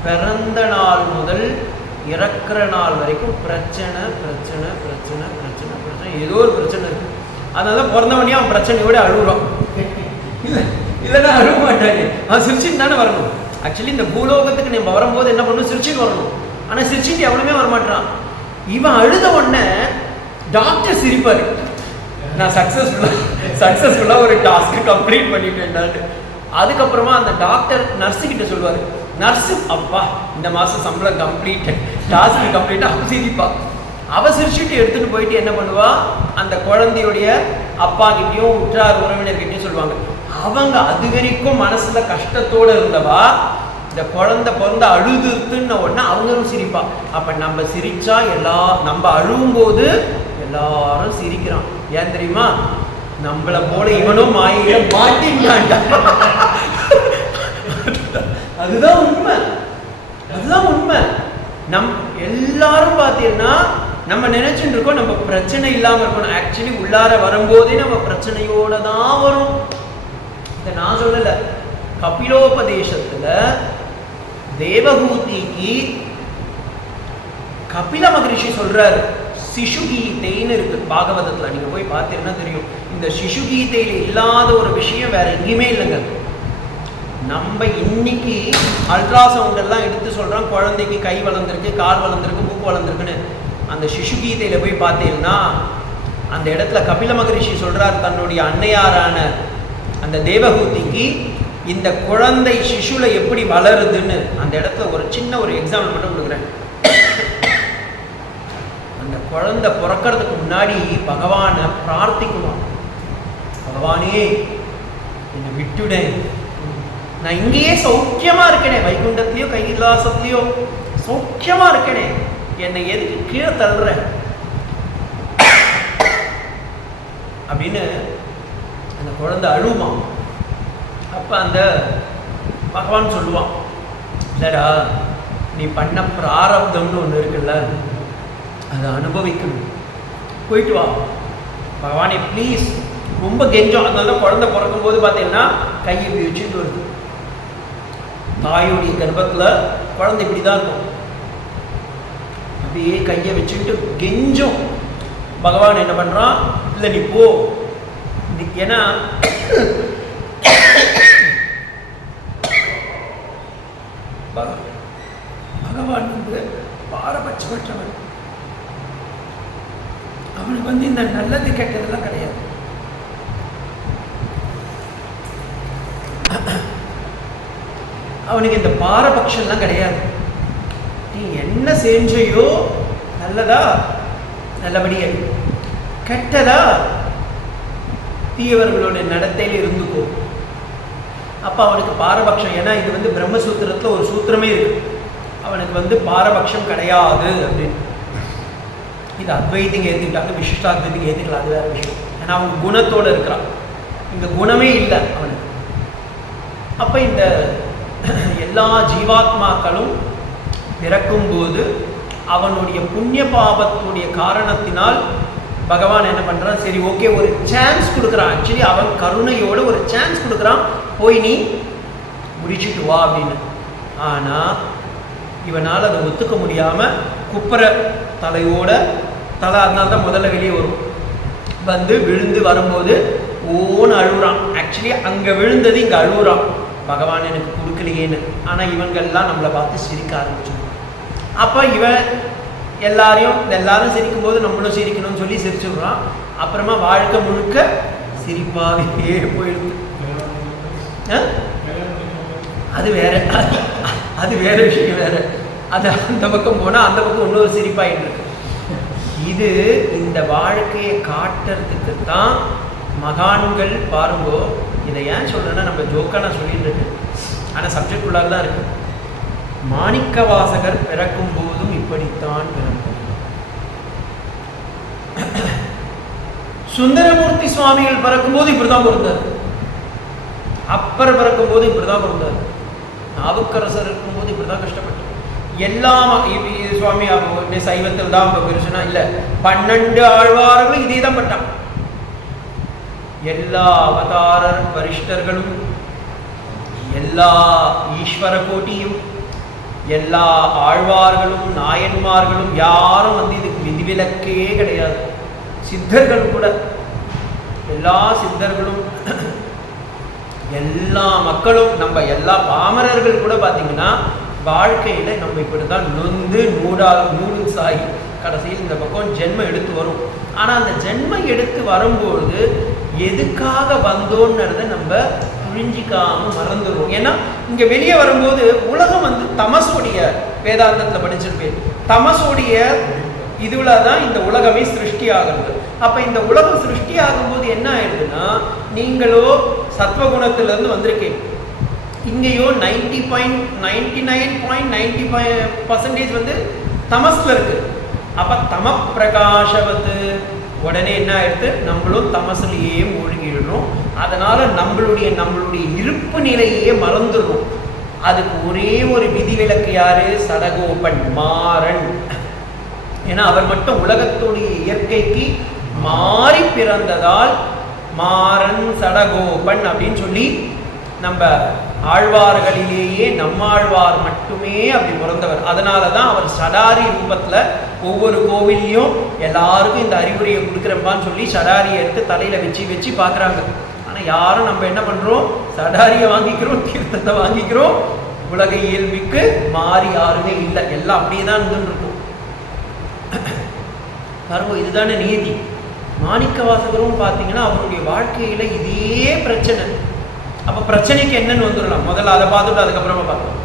பிறந்த நாள் முதல் இறக்குற நாள் வரைக்கும் பிரச்சனை பிரச்சனை பிரச்சனை பிரச்சனை பிரச்சனை, ஏதோ ஒரு பிரச்சனை இருக்கு. அதனால தான் பிறந்தவனே அவன் பிரச்சனையோட அழுகுறான். இல்லைன்னா அழுக மாட்டாங்க, அவன் சிரிச்சுட்டு தானே வரணும். ஆக்சுவலி இந்த பூலோகத்துக்கு நம்ம வரும்போது என்ன பண்ணணும், சிரிச்சுட்டு வரணும். ஆனால் சிரிச்சுட்டு எவனுமே வரமாட்டான். இவன் அழுத உடனே டாக்டர் சிரிப்பாரு, நான் சக்ஸஸ்ஃபுல்லாக ஒரு டாஸ்க்கு கம்ப்ளீட் பண்ணிட்டேன். அதுக்கப்புறமா அந்த டாக்டர் நர்ஸுக்கிட்ட சொல்லுவார், நர்ஸு அப்பா இந்த மாதம் சம்பளம் கம்ப்ளீட், டாஸ்க்கு கம்ப்ளீட்டாக அவன் சிரிப்பா. அவள் சிரிச்சுட்டு எடுத்துகிட்டு போயிட்டு என்ன பண்ணுவா, அந்த குழந்தையுடைய அப்பா கிட்டேயும் உற்றார் உறவினர்கிட்டையும் சொல்லுவாங்க. அவங்க அது வரைக்கும் மனசில் கஷ்டத்தோடு இருந்தவா இந்த குழந்தை பிறந்த அழுதுன்னு உடனே அவங்களும் சிரிப்பா. அப்போ நம்ம சிரிச்சா நம்ம அழுவும்போது எல்லாரும் சிரிக்கிறான். ஏன் தெரியுமா, நம்மளை போல இவனும் மாயில மாட்டிட்டான்டா. அதுதான் உண்மை, அதுதான் உண்மை. எல்லாரும் பார்த்தீங்கன்னா நம்ம நினைச்சுட்டு இருக்கோம் நம்ம பிரச்சனை இல்லாமல் இருக்கணும். ஆக்சுவலி உள்ளார வரும்போதே நம்ம பிரச்சனையோட தான் வரும். இதை நான் சொல்லலை, கபிலோபதேசத்துல தேவகூதிக்கு கபில மகரிஷி சொல்றாரு. சிசுகீதைன்னு இருக்கு பாகவதத்துல, நீங்க போய் பார்த்தீங்கன்னா தெரியும். இந்த சிசுகீதையில இல்லாத ஒரு விஷயம் வேற எங்கேயுமே இல்லைங்க. நம்ம இன்னைக்கு அல்ட்ராசவுண்ட் எல்லாம் எடுத்து சொல்றோம், குழந்தைக்கு கை வளர்ந்துருக்கு, கால் வளர்ந்துருக்கு, மூக்கு வளர்ந்துருக்குன்னு. அந்த சிசுகீதையில போய் பார்த்தீங்கன்னா அந்த இடத்துல கபில மகரிஷி சொல்றார், தன்னுடைய அன்னையாரான அந்த தேவகூதிக்கு இந்த குழந்தை சிசுல எப்படி வளருதுன்னு அந்த இடத்துல ஒரு சின்ன ஒரு எக்ஸாம்பிள் மட்டும் கொடுக்குறேன். அந்த குழந்தை பிறக்கிறதுக்கு முன்னாடி பகவானை பிரார்த்திக்குவான், பகவானே என்னை விட்டுடேன், நான் இங்கேயே சௌக்கியமா இருக்கேனே, வைகுண்டத்திலயோ கைலாசத்திலயோ சௌக்கியமா இருக்கேனே, என்னை எதுக்கு கீழே தள்ளுறேன் அப்படின்னு அந்த குழந்தை அழுமா. அப்ப அந்த பகவான் சொல்லுவான், இல்லடா நீ பண்ண பிராரப்தம்னு ஒன்று இருக்குல்ல, அதை அனுபவிக்கணும், போயிட்டு வா பகவானே ப்ளீஸ். ரொம்ப கெஞ்சம். அதனால குழந்தை பிறக்கும் போது பார்த்தீங்கன்னா கையை இப்படி வச்சுட்டு வருது. தாயுடைய கர்ப்பத்தில் குழந்தை இப்படி தான் இருக்கும், அப்படியே கையை வச்சுட்டு கெஞ்சும். பகவான் என்ன பண்ணுறான், இல்லை நீ போ, ஏன்னா பகவான் பாரபட்சமற்றவன். அவனுக்கு இந்த நல்லது கெட்டதெல்லாம் கிடையாது. அவனுக்கு இந்த பாரபட்சம்லாம் கிடையாது. நீ என்ன செஞ்சையோ நல்லதா நல்லபடியா, கெட்டதா தீயவர்களுடைய நடத்தையில் இருந்துக்கோ. அப்போ அவனுக்கு பாரபட்சம், ஏன்னா இது பிரம்மசூத்திரத்தில் ஒரு சூத்திரமே இருக்கு, அவனுக்கு பாரபட்சம் கிடையாது அப்படின்னு. இது அத்வைத்திங்க ஏற்றுக்கிட்டாங்க, விசிஷ்டாத்வைத்திங்க ஏற்றுக்கலாம், அது வேற விஷயம். ஏன்னா அவன் குணத்தோடு இருக்கிறான், இந்த குணமே இல்லை அவனுக்கு. அப்போ இந்த எல்லா ஜீவாத்மாக்களும் பிறக்கும்போது அவனுடைய புண்ணிய பாபத்துடைய காரணத்தினால் பகவான் என்ன பண்ணுறான், சரி ஓகே ஒரு சான்ஸ் கொடுக்குறான். ஆக்சுவலி அவன் கருணையோட ஒரு சான்ஸ் கொடுக்குறான், போய் நீ முடிச்சுட்டு வா அப்படின்னு. ஆனால் இவனால் அதை ஒத்துக்க முடியாமல் குப்புற தலையோட அதனால தான் முதல்ல வெளியே வரும். விழுந்து வரும்போது ஓன்னு அழுகுறான். ஆக்சுவலி அங்கே விழுந்தது இங்கே அழுகுறான், பகவான் எனக்கு கொடுக்கலையேன்னு. ஆனால் இவங்கெல்லாம் நம்மளை பார்த்து சிரிக்க ஆரம்பிச்சிடுவான். அப்போ இவன் எல்லாரும் சிரிக்கும் போது நம்மளும் சிரிக்கணும்னு சொல்லி சிரிச்சுடுறான். அப்புறமா வாழ்க்கை முழுக்க சிரிப்பாகவே போயிடுது. அது வேற விஷயம் வேற. அது அந்த பக்கம் போனால் அந்த பக்கம் இன்னொரு சிரிப்பாயிட்டு இருக்கு. இது இந்த வாழ்க்கையை காட்டுறதுக்கு தான் மகான்கள் பாருங்கோ. இதை ஏன் சொல்றேன்னா, நம்ம ஜோக்கா நான் சொல்லிட்டு இருக்கேன், ஆனால் சப்ஜெக்ட் உள்ளாக தான் இருக்கு. மாணிக்க வாசகர் பிறக்கும் போதும் இப்படித்தான் பிறந்தார். சுந்தரமூர்த்தி சுவாமிகள் பிறக்கும் போது இப்படிதான் பிறந்தார். அப்பர் பிறக்கும் போது இப்படிதான் பிறந்தார். நாவுக்கரசர் இருக்கும் போது இப்படிதான் கஷ்டப்பட்டார். எல்லா சுவாமி சைவத்தில் தான் பெருசுனா இல்லை, 12 ஆழ்வார்களும் இதே தான் பட்டான். எல்லா அவதாரர் வரிஷ்டர்களும், எல்லா ஈஸ்வர கோட்டியும், எல்லா ஆழ்வார்களும் நாயன்மார்களும் யாரும் வந்து இதுக்கு விதிவிலக்கே கிடையாது. சித்தர்கள் கூட, எல்லா சித்தர்களும், எல்லா மக்களும், நம்ம எல்லா பாமரர்கள் கூட பார்த்தீங்கன்னா வாழ்க்கையில் நம்ம இப்படி தான் நொந்து நூடுல்ஸ் ஆகி கடைசியில் இந்த பக்கம் ஜென்மம் எடுத்து வரும். ஆனால் அந்த ஜென்மம் எடுத்து வரும்போது எதுக்காக வந்தோன்றதை நம்ம புரிஞ்சிக்காமல் மறந்துடுவோம். ஏன்னா இங்கே வெளியே வரும்போது உலகம் வந்து தமசோடைய, வேதாந்தத்தில் படிச்சிருப்பேன், தமசோடைய இதுல தான் இந்த உலகமே சிருஷ்டி ஆகுது. அப்போ இந்த உலகம் சிருஷ்டி ஆகும்போது என்ன ஆயிடுதுன்னா, நீங்களோ சத்வகுணத்திலேருந்து வந்திருக்கீங்க, இங்கேயோ 99.90% வந்து தமஸ்ல இருக்கு. அப்போ தம பிரகாசவத்து உடனே என்ன ஆயிடுது, நம்மளும் தமசுலேயே மூழ்கிடுறோம். அதனால நம்மளுடைய இருப்பு நிலையே மறந்துடுறோம். அதுக்கு ஒரே ஒரு விதிவிலக்கு யாரு? சடகோபன், மாறன். ஏன்னா அவர் மட்டும் உலகத்துடைய இயற்கைக்கு மாறி பிறந்ததால் மாறன் சடகோபன் அப்படின்னு சொல்லி நம்ம ஆழ்வார்களிலேயே நம்மாழ்வார் மட்டுமே அப்படி பிறந்தவர். அதனால தான் அவர் சடாரி ரூபத்தில் ஒவ்வொரு கோவிலையும் எல்லாருக்கும் இந்த அறிவுரையை கொடுக்குறப்பான்னு சொல்லி சடாரியை எடுத்து தலையில் வச்சு பார்க்குறாங்க. ஆனால் யாரும் நம்ம என்ன பண்ணுறோம், சடாரியை வாங்கிக்கிறோம், தீர்த்தத்தை வாங்கிக்கிறோம். உலக இயல்புக்கு மாறி யாருமே இல்லை, எல்லாம் அப்படியே தான் இருந்துருக்கும். பாருங்க, இதுதானே நீதி. மாணிக்க வாசகரும் பார்த்தீங்கன்னா அவருடைய வாழ்க்கையில் இதே பிரச்சனை. அப்போ பிரச்சனைக்கு என்னன்னு வந்துடலாம், முதல்ல அதை பார்த்துட்டு அதுக்கப்புறமா பார்க்கலாம்.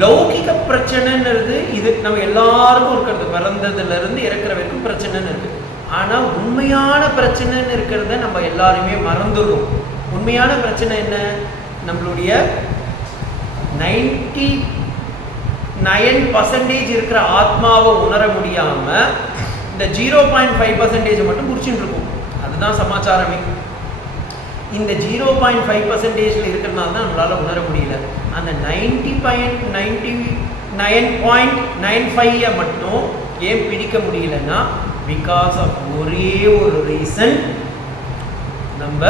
லௌகிக பிரச்சனைன்றது இது நம்ம எல்லாருக்கும் இருக்கிறது, பிறந்ததுலேருந்து இறக்குற வரைக்கும் பிரச்சனைன்னு இருக்குது. ஆனால் உண்மையான பிரச்சனைன்னு இருக்கிறத நம்ம எல்லாருமே மறந்துடுறோம். உண்மையான பிரச்சனை என்ன? நம்மளுடைய 99% இருக்கிற ஆத்மாவை உணர முடியாமல் இந்த 0.5% மட்டும் முடிச்சுட்டு இருக்கும். அதுதான் சமாச்சாரமே. இந்த 0.5% இருக்கிறதுனால தான் நம்மளால் உணர முடியல. அந்த 99.95 மட்டும் ஏன் பிடிக்க முடியலன்னா, பிகாஸ் ஆஃப் ஒரே ஒரு ரீசன், நம்ம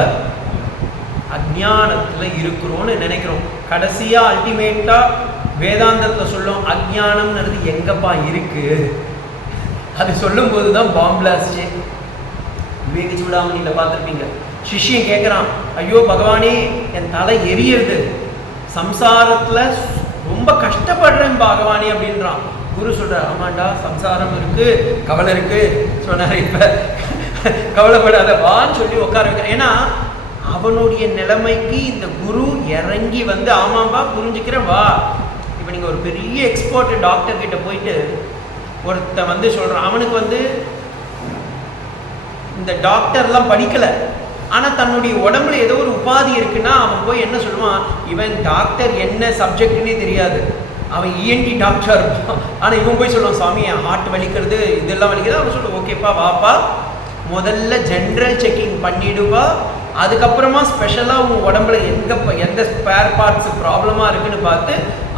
அஜ்ஞானத்தில் இருக்கிறோன்னு நினைக்கிறோம். கடைசியாக அல்டிமேட்டாக வேதாந்தத்தில் சொல்லும், அஜ்ஞானம்ன்றது எங்கப்பா இருக்கு? அது சொல்லும் போது தான் பாம் பிளாஸ்டே. விவேக சூடாமணியில் பார்த்துருப்பீங்க, சிஷ்யன் கேட்குறான், ஐயோ பகவானே என் தலை எரியுது, சம்சாரத்தில் ரொம்ப கஷ்டப்படுறேன் பகவானே அப்படின்றான். குரு சொல்கிறார், ஆமாண்டா சம்சாரம் இருக்குது, கவலை இருக்குது சொன்னார். இப்போ கவலைப்படாத வான்னு சொல்லி உட்கார வைக்கிறேன். ஏன்னா அவனுடைய நிலைமைக்கு இந்த குரு இறங்கி வந்து, ஆமாம்பா புரிஞ்சுக்கிறேன் வா. இப்போ நீங்கள் ஒரு பெரிய எக்ஸ்பர்ட் டாக்டர் கிட்ட போயிட்டு ஒருத்த வந்து சொல்கிறான், அவனுக்கு வந்து இந்த டாக்டர்லாம் படிக்கலை, ஆனால் தன்னுடைய உடம்புல ஏதோ ஒரு உபாதி இருக்குன்னா அவன் போய் என்ன சொல்லுவான், இவன் டாக்டர் என்ன சப்ஜெக்ட்னே தெரியாது, அவன் இஎன்டி டாக்டர் இருப்பான். ஆனால் இவன் போய் சொல்லுவான், சாமி என் ஹார்ட் வலிக்கிறது இதெல்லாம் வலிக்கிறது. அவன் சொல்லுவான், ஓகேப்பா வாப்பா, முதல்ல ஜென்ரல் செக்கிங் பண்ணிடுவா, அதுக்கப்புறமா ஸ்பெஷலாக உங்கள் உடம்புல எந்த ஸ்பேர் பார்ட்ஸ் ப்ராப்ளமாக இருக்குன்னு பார்த்து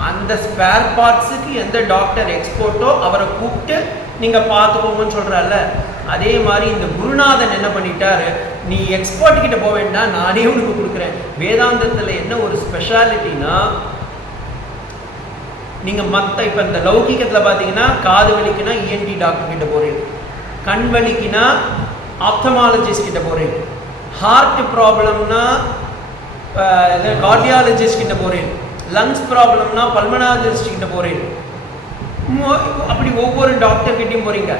அந்த ஸ்பேர் பார்ட்ஸுக்கு எந்த டாக்டர் எக்ஸ்போர்ட்டோ அவரை கூப்பிட்டு நீங்கள் பார்த்துக்கோங்கன்னு சொல்கிறால. அதே மாதிரி இந்த குருநாதன் என்ன பண்ணிட்டாரு, நீ எக்ஸ்பர்ட் கிட்ட போக வேண்டாம், நானே உனக்கு கொடுக்குறேன். வேதாந்தத்தில் என்ன ஒரு ஸ்பெஷாலிட்டினா, நீங்கள் மற்ற இப்போ இந்த லௌகிகத்தில் பார்த்தீங்கன்னா காது வலிக்குன்னா இஎன்டி டாக்டர் கிட்ட போகிறீங்க, கண் வலிக்குன்னா ஆப்தமாலஜிஸ்ட் கிட்ட போகிறீங்க, ஹார்ட் ப்ராப்ளம்னா கார்டியாலஜிஸ்ட் கிட்ட போகிறீங்க, லங்ஸ் ப்ராப்ளம்னா பல்மனாலஜிஸ்ட் கிட்ட போகிறீங்க. அப்படி ஒவ்வொரு டாக்டர் கிட்டையும் போகிறீங்க.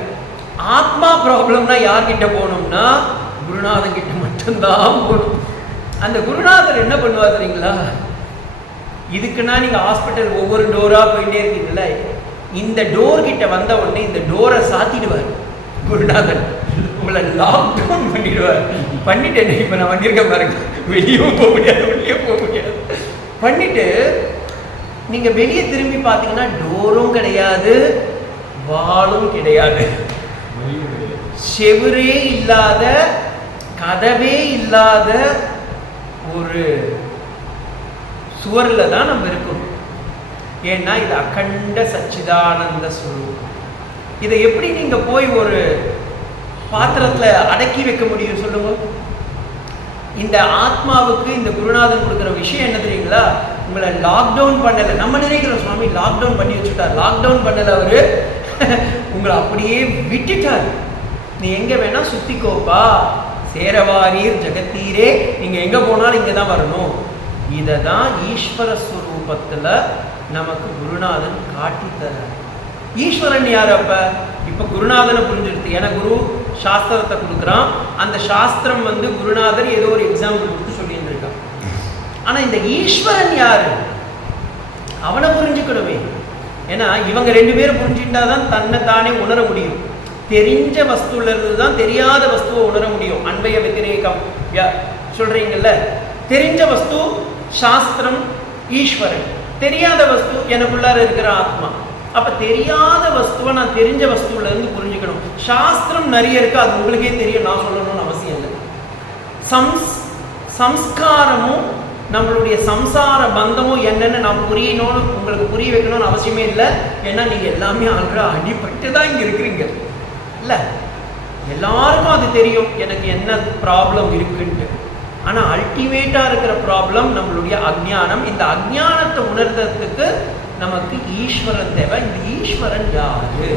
ஆத்மா ப்ராப்ளம்னா யார்கிட்ட போகணும்னா குருநாதன் கிட்ட மட்டும்தான் போகணும். அந்த குருநாதர் என்ன பண்ணுவார் தெரியுங்களா, இதுக்குன்னா நீங்கள் ஹாஸ்பிட்டல் ஒவ்வொரு டோராக போயிட்டே இருக்கீங்களா, இந்த டோர் கிட்ட வந்த உடனே இந்த டோரை சாத்திடுவார் குருநாதன், உங்களை லாக்டவுன் பண்ணிடுவார். பண்ணிட்டு என்ன, இப்போ நான் வந்திருக்கேன் பாருங்க, வெளியும் போக முடியாது உள்ளே போக முடியாது பண்ணிட்டு நீங்கள் வெளியே திரும்பி பார்த்தீங்கன்னா டோரும் கிடையாது, வாலும் கிடையாது, செவரே இல்லாத, கதவே இல்லாத ஒரு சுவரில் தான் நம்ம இருக்கோம். ஏன்னா இது அகண்ட சச்சிதானந்த ஸ்வரூபம். இதை எப்படி நீங்க போய் ஒரு பாத்திரத்துல அடக்கி வைக்க முடியும் சொல்லுங்க? இந்த ஆத்மாவுக்கு இந்த குருநாதன் கொடுக்குற விஷயம் என்ன தெரியுங்களா? உங்களை லாக்டவுன் பண்ணல. நம்ம நினைக்கிறோம் சுவாமி லாக்டவுன் பண்ணி வச்சுட்டார். லாக்டவுன் பண்ணல, அவரு உங்களை அப்படியே விட்டுட்டார். நீ எங்க வேணா சுத்திக்கோப்பா, சேரவாரீர் ஜெகத்தீரே, நீங்க எங்க போனாலும் இங்க தான் வரணும். இதை தான் ஈஸ்வர ஸ்வரூபத்துல நமக்கு குருநாதன் காட்டித்தர. ஈஸ்வரன் யார்? அப்ப இப்ப குருநாதனை புரிஞ்சிருது. ஏன்னா குரு சாஸ்திரத்தை கொடுக்குறான். அந்த சாஸ்திரம் குருநாதர் ஏதோ ஒரு எக்ஸாம்பிள் கொடுத்து சொல்லிட்டு இருக்கான். ஆனா இந்த ஈஸ்வரன் யாரு? அவனை புரிஞ்சுக்கணுமே. ஏன்னா இவங்க ரெண்டு பேரும் புரிஞ்சுட்டாதான் தன்னை தானே உணர முடியும். தெரிஞ்ச வஸ்துல இருந்து தான் தெரியாத வஸ்துவை உணர முடியும். அன்பய வத்திரேகம் சொல்றீங்கல்ல. தெரிஞ்ச வஸ்து சாஸ்திரம், ஈஸ்வரன். தெரியாத வஸ்து எனக்குள்ளார இருக்கிற ஆத்மா. அப்ப தெரியாத வஸ்துவை நான் தெரிஞ்ச வஸ்துல இருந்து புரிஞ்சுக்கணும். சாஸ்திரம் நிறைய இருக்கு, அது உங்களுக்கே தெரியும், நான் சொல்லணும்னு அவசியம் இல்லை. சம்ஸ்காரமும் நம்மளுடைய சம்சார பந்தமும் என்னன்னு நான் புரியணும்னு உங்களுக்கு புரிய வைக்கணும்னு அவசியமே இல்லை. ஏன்னா நீங்க எல்லாமே ஆல்ரெடி அடிபட்டு தான் இங்க இருக்கிறீங்க இல்ல. எல்லாருக்கும் அது தெரியும் எனக்கு என்ன ப்ராப்ளம் இருக்குன்ட்டு. ஆனா அல்டிமேட்டா இருக்கிற ப்ராப்ளம் நம்மளுடைய அஜ்ஞானம். இந்த அஜ்ஞானத்தை உணர்றதுக்கு நமக்கு ஈஸ்வரன் தேவை. இந்த ஈஸ்வரன் யாரு?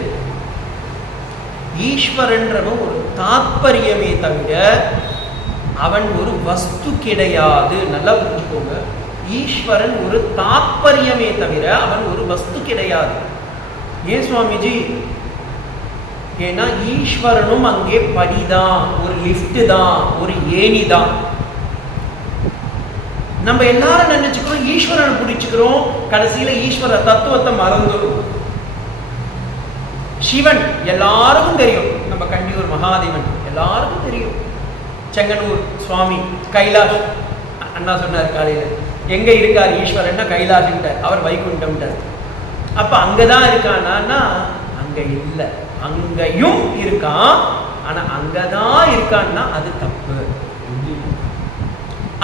ஈஸ்வரன்றவன் ஒரு தாத்பரியமே தவிர அவன் ஒரு வஸ்து கிடையாது. நல்லா புரிஞ்சுக்கோங்க. ஈஸ்வரன் ஒரு தாத்பரியமே தவிர அவன் ஒரு வஸ்து கிடையாது. ஏன் சுவாமிஜி? ஏன்னா ஈஸ்வரனும் அங்கே படிதான், ஒரு லிஃப்ட் தான், ஒரு ஏணி தான். நம்ம எல்லாரும் நினைச்சுக்கிறோம் ஈஸ்வரனை பிடிச்சுக்கிறோம், கடைசியில ஈஸ்வர தத்துவத்தை மறந்துடும். சிவன் எல்லாருக்கும் தெரியும், நம்ம கண்டியூர் மகாதேவன் எல்லாருக்கும் தெரியும். செங்கனூர் சுவாமி கைலாஷ் அண்ணா சொன்னார் காலையில, எங்க இருக்கார் ஈஸ்வரன்னா கைலாஷ்ட்டார், அவர் வைகுண்டம்ட்டார். அப்ப அங்கதான் இருக்கானா? அங்க இல்லை, அங்கேயும் இருக்கான். ஆனா அங்கதான் இருக்கான்னா அது தப்பு.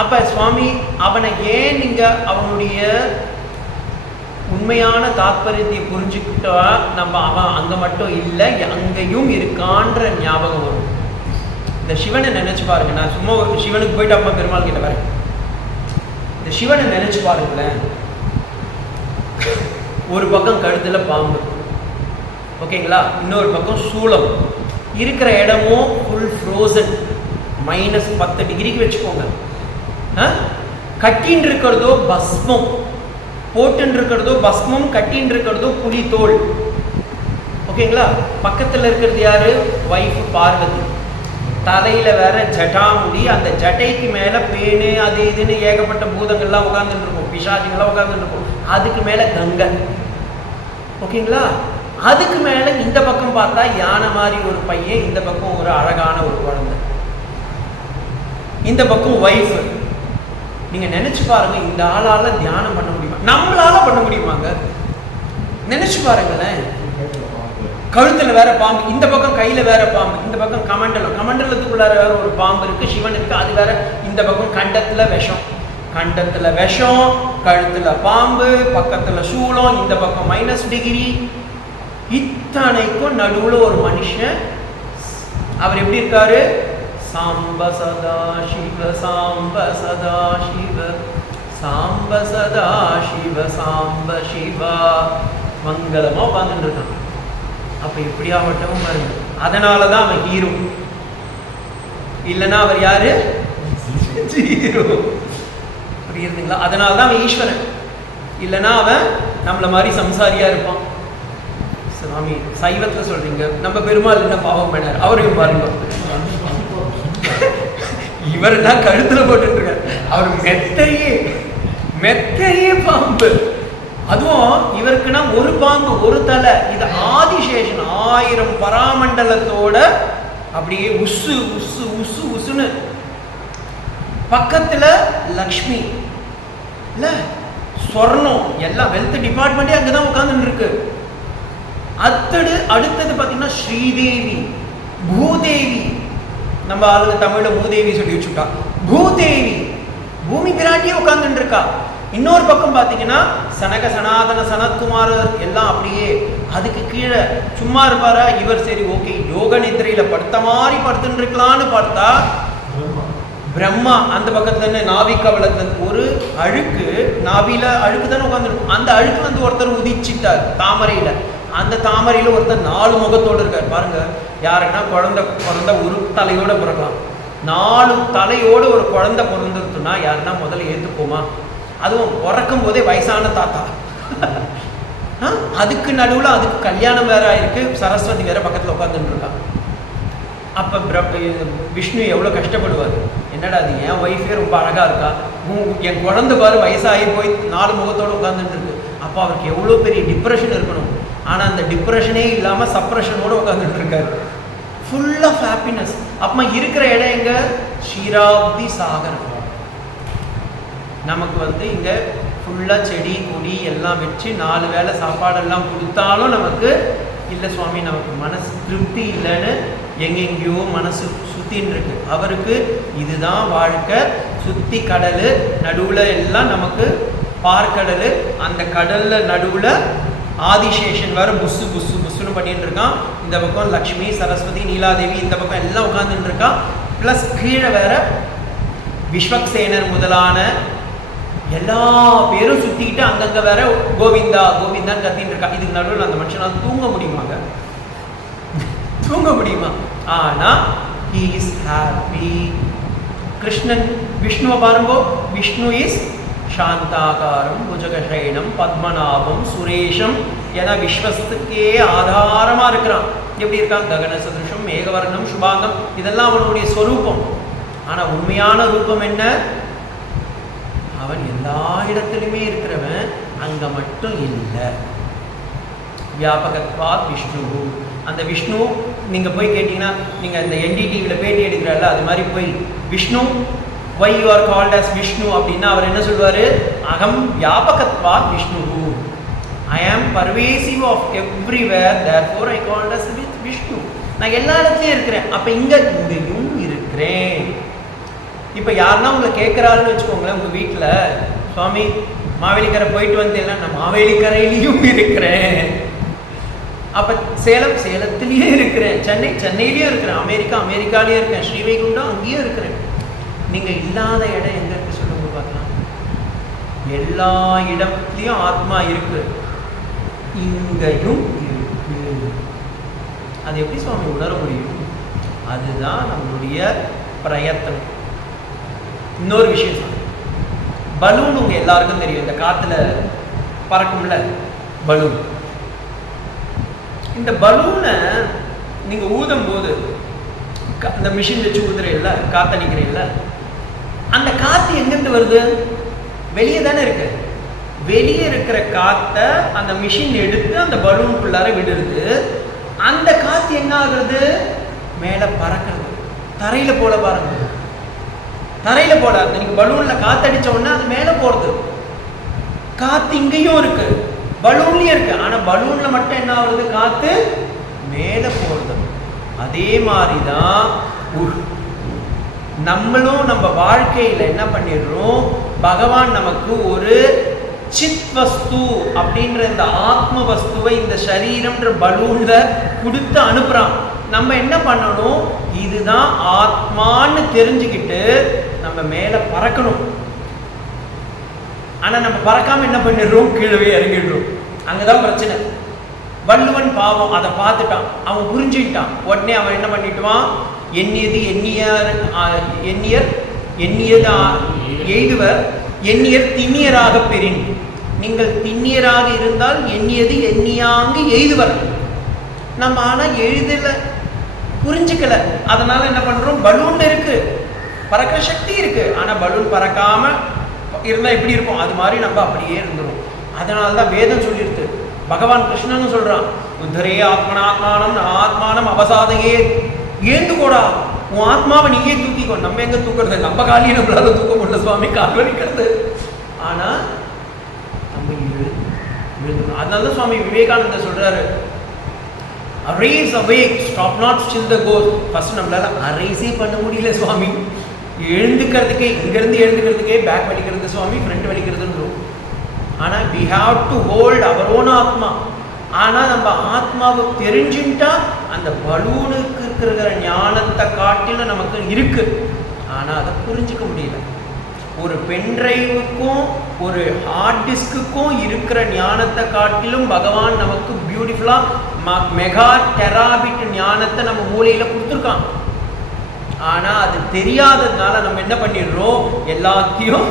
அப்ப சுவாமி அவனை ஏன் நீங்க அவனுடைய உண்மையான தாற்பயத்தை புரிஞ்சுக்கிட்டா நம்ம அவன் அங்க மட்டும் இல்லை அங்கேயும் இருக்கான்ற ஞாபகம் வரும். இந்த சிவனை நினைச்சு பாருங்க. நான் சும்மா ஒரு சிவனுக்கு போயிட்டு அப்பா பெருமாள் கிட்ட வரேன். இந்த சிவனை நினைச்சு பாருங்களேன். ஒரு பக்கம் கழுத்துல பாம்பு, ஓகேங்களா, இன்னொரு பக்கம் சூளம், இருக்கிற இடமும் ஃபுல் ஃப்ரோசன், -10 டிகிரிக்கு வச்சுக்கோங்க. கட்டின் இருக்கிறதோ பஸ்மம், போட்டுன்னு இருக்கிறதோ பஸ்மம், கட்டின் இருக்கிறதோ புலி தோல், ஓகேங்களா. பக்கத்தில் இருக்கிறது யாரு? வைஃப் பார்வதி. தலையில வேற ஜட்டாமுடி, அந்த ஜட்டைக்கு மேல பேனு அது இதுன்னு ஏகப்பட்ட பூதங்கள்லாம் உட்கார்ந்துட்டு இருக்கும், பிசாசிங்கெல்லாம் உட்கார்ந்துட்டு இருக்கும். அதுக்கு மேல கங்கை, ஓகேங்களா. அதுக்கு மேல இந்த பக்கம் பார்த்தா யானை மாதிரி ஒரு பையன், இந்த பக்கம் ஒரு அழகான ஒரு குழந்தை, இந்த பக்கம் வைஃப். நீங்க நினைச்சு பாருங்க, இந்த ஆளால தியானம் பண்ண முடியுமா? நம்மளால பண்ண முடியுமாங்க? நினைச்சு பாருங்களேன். கழுத்துல வேற பாம்பு, இந்த பக்கம் கையில வேற பாம்பு, இந்த பக்கம் கமண்டலம், கமண்டலத்துக்குள்ளார வேற ஒரு பாம்பு இருக்கு, சிவன் இருக்கு, அது வேற. இந்த பக்கம் கண்டத்துல விஷம், கண்டத்துல விஷம், கழுத்துல பாம்பு, பக்கத்துல சூளம், இந்த பக்கம் -10 டிகிரி. இத்தனைக்கும் நடுவுல ஒரு மனுஷன். அவர் எப்படி இருக்காரு? சாம்ப சதா சிவ, சாம்ப சதா சிவ, சாம்ப சதா சிவ, சாம்ப சிவா, மங்களமா உட்கார்ந்துட்டு இருக்கான். அப்ப எப்படியாவட்டும் பாருங்க. அதனாலதான் அவன் ஹீரோ. இல்லைன்னா அவர் யாரு? ஜீரோ. புரியுதுங்களா? அதனாலதான் அவன் ஈஸ்வரன். இல்லைன்னா அவன் நம்மள மாதிரி சம்சாரியா இருப்பான். சுவாமி சைவத்துல சொல்றீங்க, நம்ம பெருமாள் என்ன பாவம் பண்ணார்? அவரையும் பாருங்க. இவர் தான் கழுத்துல போட்டு இருக்காரு, அவர் மெத்தையே பாம்பு. அதுவும் இவருக்குன்னா ஒரு பாம்பு, ஒரு தலை. இது ஆதிசேஷன் 1000 பராமண்டலத்தோட அப்படியே உசு உசு உசு உசுன்னு. பக்கத்துல லக்ஷ்மி இல்ல, சொர்ணம், எல்லாம் வெல்த் டிபார்ட்மெண்டே அங்கதான் உட்கார்ந்துட்டு இருக்கு. அடுத்தது பாத்தீங்கன்னா ஸ்ரீதேவி, பூதேவி. நம்ம ஆளுங்க தமிழ்ல மூதேவி சொல்லி வச்சுட்டா. பூதேவி பூமி பிராட்டியே உட்கார்ந்துட்டு இருக்கா. இன்னொரு பக்கம் பார்த்தீங்கன்னா சனக சனாதன சனத்குமார் எல்லாம் அப்படியே அதுக்கு கீழே சும்மா இருப்பாரா இவர்? சரி ஓகே, யோக நிதிரையில படுத்த மாதிரி படுத்துட்டு இருக்கலான்னு பார்த்தா பிரம்மா அந்த பக்கத்துல நாவி கவலத்துல ஒரு அழுக்கு, நாவில அழுக்கு தானே உட்காந்துருக்கும், அந்த அழுக்கு வந்து ஒருத்தர் உதிச்சிட்டார் தாமரையில. அந்த தாமரையில ஒருத்தர் 4 முகத்தோடு இருக்கார் பாருங்க. யாருன்னா குழந்தை ஒரு தலையோட பிறக்கலாம். 4 தலையோட ஒரு குழந்தை பிறந்துருத்துனா யாருன்னா முதல்ல ஏற்றுப்போமா? அதுவும் பிறக்கும் போதே வயசான தாத்தா. அதுக்கு நடுவில் அதுக்கு கல்யாணம் வேற ஆயிருக்கு, சரஸ்வதி வேற பக்கத்தில் உட்காந்துட்டு இருக்கா. அப்போ விஷ்ணு எவ்வளோ கஷ்டப்படுவார். என்னடா அது என் ஒய்ஃபே ரொம்ப அழகா இருக்கா, என் குழந்தை பாரு வயசாகி போய் 4 முகத்தோடு உட்காந்துட்டு இருக்கு. அப்போ அவருக்கு எவ்வளோ பெரிய டிப்ரெஷன் இருக்கணும். ஆனால் அந்த டிப்ரெஷனே இல்லாமல் சப்ரெஷனோடு உட்காந்துட்டு இருக்காரு, ஃபுல் ஆஃப் ஹாப்பினஸ். அப்போ இருக்கிற இடம் எங்க? ஷீராப்தி சாகர். நமக்கு வந்து இங்கே ஃபுல்லாக செடி கொடி எல்லாம் வச்சு 4 வேளை சாப்பாடெல்லாம் கொடுத்தாலும் நமக்கு இல்லை சுவாமி, நமக்கு மனசு திருப்தி இல்லைன்னு எங்கெங்கேயோ மனசு சுற்றின்னு இருக்கு. அவருக்கு இதுதான் வாழ்க்கை. சுற்றி கடல் நடுவில் எல்லாம் நமக்கு பார்க்கடல், அந்த கடலில் நடுவில் ஆதிசேஷன் வேறு புஸ்ஸு புஸ்ஸு புஸ்ஸுன்னு பண்ணிட்டு இருக்கான். இந்த பக்கம் லக்ஷ்மி சரஸ்வதி நீலாதேவி இந்த பக்கம் எல்லாம் உட்காந்துட்டு இருக்கான். ப்ளஸ் கீழே வேற விஸ்வக்சேனர் முதலான எல்லா பேரும் சுற்றிக்கிட்டு அங்கங்கே வேற கோவிந்தா கோவிந்தான்னு கத்தின்னு இருக்கா. இதுக்கு நடுவில் அந்த மனுஷனால் தூங்க முடியுமாங்க? தூங்க முடியுமா? ஆனால் he is happy. கிருஷ்ணன் விஷ்ணுவை பாருங்கோ, விஷ்ணு இஸ் சாந்தாகாரம் புஜகசயனம் பத்மநாபம் சுரேஷம் என விஸ்வத்துக்கே ஆதாரமாக இருக்கிறான். எப்படி இருக்கான்? ககன சதுருஷம் மேகவர்ணம் சுபாங்கம், இதெல்லாம் அவனுடைய ஸ்வரூபம். ஆனால் உண்மையான ரூபம் என்ன? அவன் எல்லா இடத்துலையுமே இருக்கிறவன், அங்க மட்டும் இல்லை. வியாபகத்வாத் விஷ்ணு. அந்த விஷ்ணு நீங்க போய் கேட்டீங்கன்னா, நீங்க இந்த என்டிடிவியில் பேட்டி எடுக்கிறாருல, அது மாதிரி போய் Vishnu why you are called as Vishnu அப்படின்னா அவர் என்ன சொல்வாரு? அகம் வியாபகத்வாத் Vishnu, I am pervasive of everywhere, therefore I called as Vishnu. நான் எல்லா இடத்துலையும் இருக்கிறேன், அப்ப இங்கேயும் இருக்கிறேன். இப்போ யாருன்னா உங்களை கேட்குறாருன்னு வச்சுக்கோங்களேன், உங்கள் வீட்டில் சுவாமி மாவேலிக்கரை போயிட்டு வந்தேன்னா, நான் மாவேலிக்கரையிலையும் இருக்கிறேன். அப்போ சேலத்துலேயும் இருக்கிறேன், சென்னையிலையும் இருக்கிறேன், அமெரிக்காலேயும் இருக்கேன், ஸ்ரீவைகுண்டம் அங்கேயும் இருக்கிறேன். நீங்கள் இல்லாத இடம் எங்கே இருக்கு சொல்லுங்க பார்க்கலாம். எல்லா இடத்துலையும் ஆத்மா இருக்கு, இங்கேயும் இருக்கு. அது எப்படி சுவாமி உணர முடியும்? அதுதான் நம்மளுடைய பிரயத்தனம். இன்னொரு விஷயம் சொன்னேன், பலூன் உங்க எல்லாருக்கும் தெரியும், இந்த காத்துல பறக்கும்ல பலூன். இந்த பலூனை நீங்க ஊதும் போது அந்த மிஷின் வச்சு ஊதுறீல்ல, காத்தடிக்கிறீல்ல, அந்த காத்து எங்கிருந்து வருது? வெளியே தானே இருக்கு. வெளியே இருக்கிற காத்தை அந்த மிஷின் எடுத்து அந்த பலூனுக்குள்ளார விடுறது. அந்த காத்து என்ன ஆகுறது? மேல பறக்கிறது. தரையில போல பாருங்க, தரையில போல நீங்க பலூன்ல காத்தடிச்ச உடனே அது மேல போறது. காத்து இங்கேயும் இருக்கு, பலூன்லயும் இருக்கு. ஆனா பலூன்ல மட்டும் என்ன ஆகுது? காத்து மேல போறது. அதே மாதிரிதான் நம்மளும் நம்ம வாழ்க்கையில என்ன பண்ணிடுறோம்? பகவான் நமக்கு ஒரு சித் வஸ்து அப்படின்ற இந்த ஆத்ம வஸ்துவை இந்த சரீரம்ன்ற பலூன்ல கொடுத்து அனுப்புறான். நம்ம என்ன பண்ணணும்? இதுதான் ஆத்மான்னு தெரிஞ்சுக்கிட்டு நம்ம மேல பறக்கணும். ஆனா நம்ம பறக்காம என்ன பண்ணிடுறோம்? கீழவே இறங்கிடுறோம். அங்கதான் பிரச்சனை. வள்ளுவன் பாவம் அதை பார்த்துட்டான், அவன் புரிஞ்சுக்கிட்டான். உடனே அவன் என்ன பண்ணிட்டுவான்? எண்ணியது எண்ணியர் எய்துவர் எண்ணியர் திண்ணியராக பெறின். நீங்கள் திண்ணியராக இருந்தால் எண்ணியது எண்ணியாங்கு எய்துவர். நம்ம ஆனா எழுதல, புரிஞ்சுக்கல. அதனால என்ன பண்றோம்? பலூன் இருக்கு, பறக்கிற சக்தி இருக்கு, ஆனா பலூன் பறக்காம இருந்தா எப்படி இருக்கும்? அது மாதிரி நம்ம அப்படியே இருந்துரும். அதனாலதான் வேதம் சொல்லிடுது. பகவான் கிருஷ்ணன் சொல்றான், உத்தரே ஆத்மனாத்மானம் ஆத்மானம் அவசாதையே. ஏந்து கூடா, உன் ஆத்மாவை நீயே தூக்கிக்கோ. நம்ம எங்க தூக்குறது? நம்ம காலியை நம்மளால தூக்க முடியல சுவாமி, கால் வலிக்கிறது. ஆனா நம்ம அதனால சுவாமி விவேகானந்தர் சொல்றாரு, arise awake, stop not still the goal. First நம்மளால அரைஸே பண்ண முடியல சுவாமி. எழுந்துக்கிறதுக்கே இங்கேருந்து எழுந்துக்கிறதுக்கே பேக் வலிக்கிறது சுவாமி, ஃப்ரண்ட் வலிக்கிறதுன்றோம். ஆனால் we have to hold our own ஆத்மா. ஆனால் நம்ம ஆத்மாவை தெரிஞ்சுட்டா அந்த பலூனுக்கு இருக்கிற ஞானத்தை காட்டிலும் நமக்கு இருக்கு. ஆனால் அதை புரிஞ்சுக்க முடியல. ஒரு பென்ட்ரைவுக்கும் ஒரு ஹார்ட் டிஸ்க்குக்கும் இருக்கிற ஞானத்தை காட்டிலும் பகவான் நமக்கு பியூட்டிஃபுல்லாக மெகா டெராபிட் ஞானத்தை நம்ம மூளையில் கொடுத்துருக்கான். ஆனால் அது தெரியாததுனால நம்ம என்ன பண்ணிடுறோம், எல்லாத்தையும்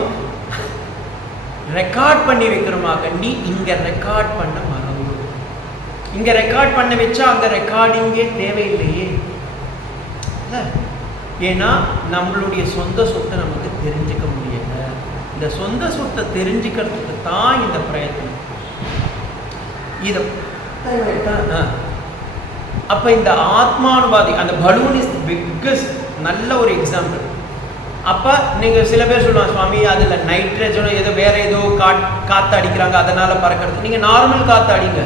ரெக்கார்ட் பண்ணி வைக்கிறோமா கண்டி. இங்கே ரெக்கார்ட் பண்ண மறந்து, இங்கே ரெக்கார்ட் பண்ண வச்சா அங்கே ரெக்கார்டிங்கே தேவையில்லையே. ஏன்னா நம்மளுடைய சொந்த சொத்தை நமக்கு தெரிஞ்சுக்க முடியல. இந்த சொந்த சொத்தை தெரிஞ்சுக்கிறதுக்கு தான் இந்த பிரயத்தனம். இதை அப்போ இந்த ஆத்மானுபாதி அந்த பலூன் இஸ் பிக்கஸ்ட் நல்ல ஒரு எக்ஸாம்பிள். அப்போ நீங்கள் சில பேர் சொல்லுவாங்க சுவாமி அதில் நைட்ரஜனோ ஏதோ வேறு ஏதோ காற்று அடிக்கிறாங்க அதனால் பறக்கிறது. நீங்கள் நார்மல் காற்று அடிங்க,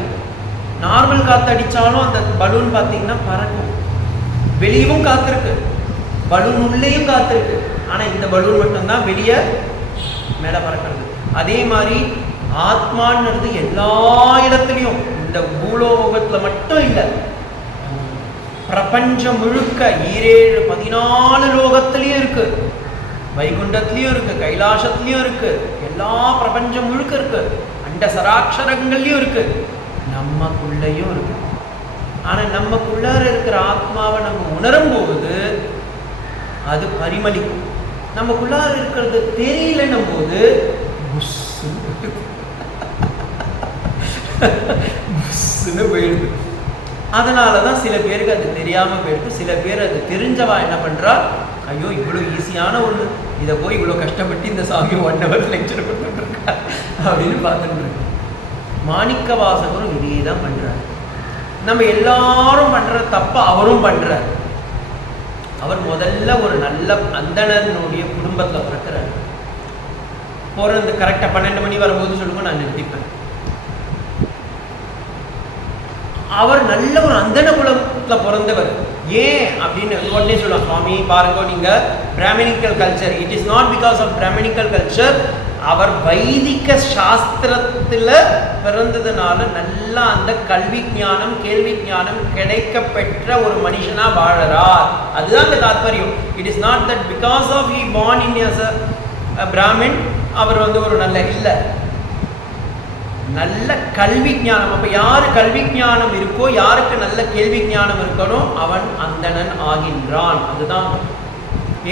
நார்மல் காற்று அடித்தாலும் அந்த பலூன் பார்த்தீங்கன்னா பறக்கும். வெளியவும் காற்று இருக்கு, பலூன் உள்ளேயும் காற்று இருக்கு. ஆனால் இந்த பலூன் மட்டும்தான் வெளியே மேலே பறக்கிறது. அதே மாதிரி ஆத்மான்றது எல்லா இடத்துலையும், இந்த பூலோகத்தில் மட்டும் இல்லை, பிரபஞ்சம் முழுக்க 14 லோகத்திலையும் இருக்கு, வைகுண்டத்திலையும் இருக்கு, கைலாசத்திலையும் இருக்கு, எல்லா பிரபஞ்சம் முழுக்க இருக்கு, அண்ட சராட்சரங்கள்லையும் இருக்கு, நமக்குள்ளேயும் இருக்கு. ஆனால் நமக்குள்ளார இருக்கிற ஆத்மாவை நம்ம உணரும் போது அது பரிமளிக்கும். நமக்குள்ளார இருக்கிறது தெரியலன்னும் போது புஷ்ன்னு போயிடுது. அதனால தான் சில பேருக்கு அது தெரியாமல் போயிடுது. சில பேர் அது தெரிஞ்சவா என்ன பண்ணுறா, ஐயோ இவ்வளோ ஈஸியான ஒன்று, இதை போய் இவ்வளோ கஷ்டப்பட்டு இந்த சாமி 1 hour லெக்சர் கொடுத்துட்ருக்கா அப்படின்னு பார்த்துட்டு இருக்கு. மாணிக்க வாசகரும் இதே தான் பண்ணுறாரு. நம்ம எல்லாரும் பண்ணுற தப்ப அவரும் பண்ணுறார். அவர் முதல்ல ஒரு நல்ல அந்தணனுடைய குடும்பத்தில் பிறக்கிறார். போகிறது கரெக்டாக 12 மணி வரும்போது சொல்லுங்க நான் நிறுத்திப்பேன். அவர் நல்ல ஒரு அந்தண குலத்தில் பிறந்தவர். ஏன் அப்படின்னு உடனே சொல்லுவாங்க சுவாமி பாருங்க நீங்கள் brahminical culture, it is not because of brahminical culture. அவர் வைதிக சாஸ்திரத்தில் பிறந்ததுனால நல்லா அந்த கல்வி ஞானம் கேள்வி ஞானம் கிடைக்க பெற்ற ஒரு மனுஷனா வாழறார். அதுதான் அந்த தாத்பரியம். It is not that because of he born in as a Brahmin அவர் ஒரு நல்ல இல்லை, நல்ல கல்வி ஞானம். அப்போ யாரு கல்வி ஞானம் இருக்கோ, யாருக்கு நல்ல கேள்வி ஞானம் இருக்கணும், அவன் அந்தணன் ஆகின்றான். அதுதான்.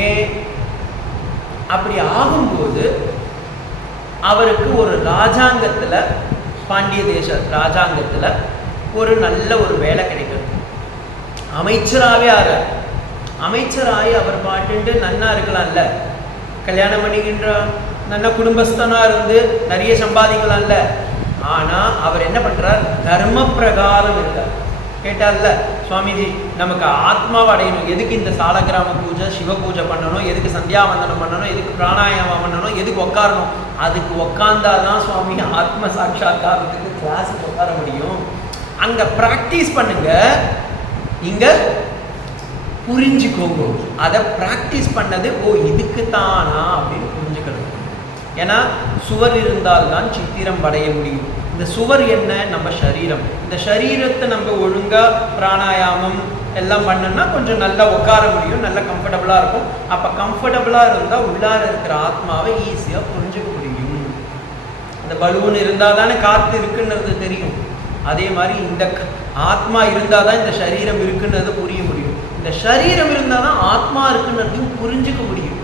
ஏன் அப்படி ஆகும்போது அவருக்கு ஒரு ராஜாங்கத்தில், பாண்டிய தேச ராஜாங்கத்தில் ஒரு நல்ல ஒரு வேலை கிடைக்கிறது. அமைச்சராகவே ஆற, அமைச்சராகி அவர் பாட்டு நன்னா இருக்கலாம்ல, கல்யாணம் பண்ணிக்கின்ற நல்ல குடும்பஸ்தனாக இருந்து நிறைய சம்பாதிக்கலாம்ல. ஆனால் அவர் என்ன பண்ணுறார், தர்ம பிரகாரம் இருக்கார். கேட்டார்ல சுவாமிஜி நமக்கு ஆத்மாவை அடையணும், எதுக்கு இந்த சாலக்கிராம பூஜை சிவ பூஜை பண்ணணும், எதுக்கு சந்தியாவந்தனம் பண்ணணும், எதுக்கு பிராணாயாமம் பண்ணணும், எதுக்கு உட்காரணும், அதுக்கு உட்காந்தாதான் சுவாமி ஆத்ம சாட்சா்காரத்துக்கு கிளாஸுக்கு உட்கார முடியும். அங்கே ப்ராக்டிஸ் பண்ணுங்க, இங்கே புரிஞ்சுக்கோங்க. அதை ப்ராக்டிஸ் பண்ணது ஓ இதுக்கு தானா அப்படின்னு புரிஞ்சுக்கணும். ஏன்னா சுவர் இருந்தால்தான் சித்திரம் படைய முடியும். இந்த சுவர் என்ன, நம்ம சரீரம். இந்த சரீரத்தை நம்ம ஒழுங்காக பிராணாயாமம் எல்லாம் பண்ணோம்னா கொஞ்சம் நல்லா உட்கார முடியும், நல்லா கம்ஃபர்டபுளாக இருக்கும். அப்போ கம்ஃபர்டபுளாக இருந்தால் உள்ளார இருக்கிற ஆத்மாவை ஈஸியாக புரிஞ்சுக்க முடியும். அந்த பலூன் இருந்தால் தானே காற்று இருக்குன்றது தெரியும். அதே மாதிரி இந்த ஆத்மா இருந்தால் தான் இந்த சரீரம் இருக்குன்றது புரிய முடியும். இந்த சரீரம் இருந்தால் தான் ஆத்மா இருக்குன்றதையும் புரிஞ்சுக்க முடியும்.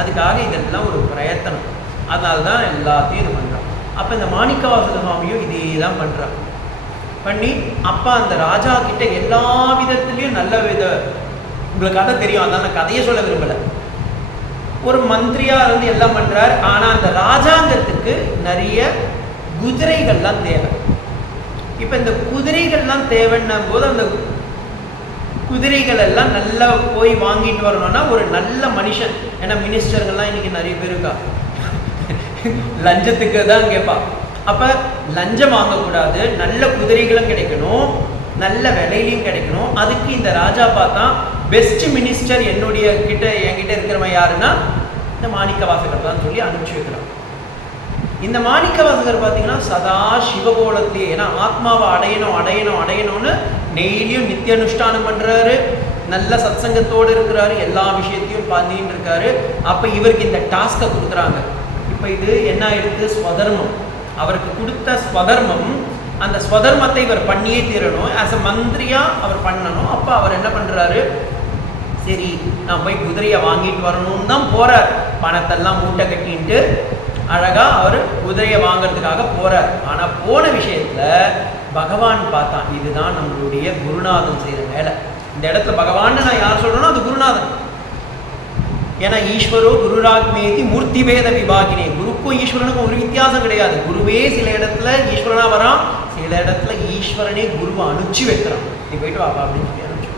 அதுக்காக இதெல்லாம் ஒரு பிரயத்தனம். அதனால தான் எல்லாத்தையும் இது பண்ணுறான். அப்போ இந்த மாணிக்கவாசக சுவாமியும் இதே தான் பண்ணுறான். பண்ணி அப்பா அந்த ராஜா கிட்ட எல்லா விதத்துலேயும் நல்ல உங்களுக்கு கதை தெரியும், அதனால நான் கதையை சொல்ல விரும்பலை. ஒரு மந்திரியாக இருந்து எல்லாம் பண்ணுறார். ஆனால் அந்த ராஜாங்கத்துக்கு நிறைய குதிரைகள்லாம் தேவை. இப்போ இந்த குதிரைகள்லாம் தேவைன்னும் போது அந்த குதிரைகள் எல்லாம் நல்லா போய் வாங்கிட்டு வரணும்னா ஒரு நல்ல மனுஷன், ஏன்னா மினிஸ்டர்கள்லாம் இன்னைக்கு நிறைய பேர் இருக்கா, லஞ்சத்துக்கு தான் கேட்பா. அப்போ லஞ்சம் வாங்கக்கூடாது, நல்ல குதிரைகளும் கிடைக்கணும், நல்ல விலையிலையும் கிடைக்கணும். அதுக்கு இந்த ராஜா பார்த்தா பெஸ்ட் மினிஸ்டர் என்கிட்ட இருக்கிறவன் யாருன்னா இந்த மாணிக்கவாசகர் தான் சொல்லி அனுப்பிச்சு வைக்கிறான். இந்த மாணிக்கவாசகர் பார்த்தீங்கன்னா சதா சிவகோலத்தையே, ஏன்னா ஆத்மாவை அடையணும்னு டெய்லியும் நித்திய அனுஷ்டானம் பண்ணுறாரு, நல்ல சத்சங்கத்தோடு இருக்கிறாரு, எல்லா விஷயத்தையும் பண்ணின்னு இருக்காரு. அப்போ இவருக்கு இந்த டாஸ்கை கொடுக்குறாங்க. இப்போ இது என்ன ஆயிடுது, ஸ்வதர்மம். அவருக்கு கொடுத்த ஸ்வதர்மம், அந்த ஸ்வதர்மத்தை இவர் பண்ணியே தீரணும். ஆஸ் அ மந்திரியா அவர் பண்ணணும். அப்போ அவர் என்ன பண்ணுறாரு, சரி நான் போய் குதிரையை வாங்கிட்டு வரணும்னு தான் போகிறார். பணத்தெல்லாம் மூட்டை கட்டின்ட்டு அழகாக அவர் குதிரையை வாங்கிறதுக்காக போகிறார். ஆனால் போன விஷயத்தில் பகவான் பார்த்தான், இதுதான் நம்மளுடைய குருநாதன் செய்கிற வேலை. இந்த இடத்துல பகவான் நான் யார் சொல்கிறேனோ அது குருநாதன். ஏன்னா ஈஸ்வரோ குருராத்மேதி மூர்த்தி பேத விபாகினே, குருக்கும் ஈஸ்வரனுக்கும் ஒரு வித்தியாசம் கிடையாது. குருவே சில இடத்துல ஈஸ்வரனா வரான், சில இடத்துல ஈஸ்வரனே குருவை அனுப்பிச்சு வைக்கிறான். நீ போயிட்டு வாப்பா அப்படின்னு சொல்லி அனுப்பிச்சு.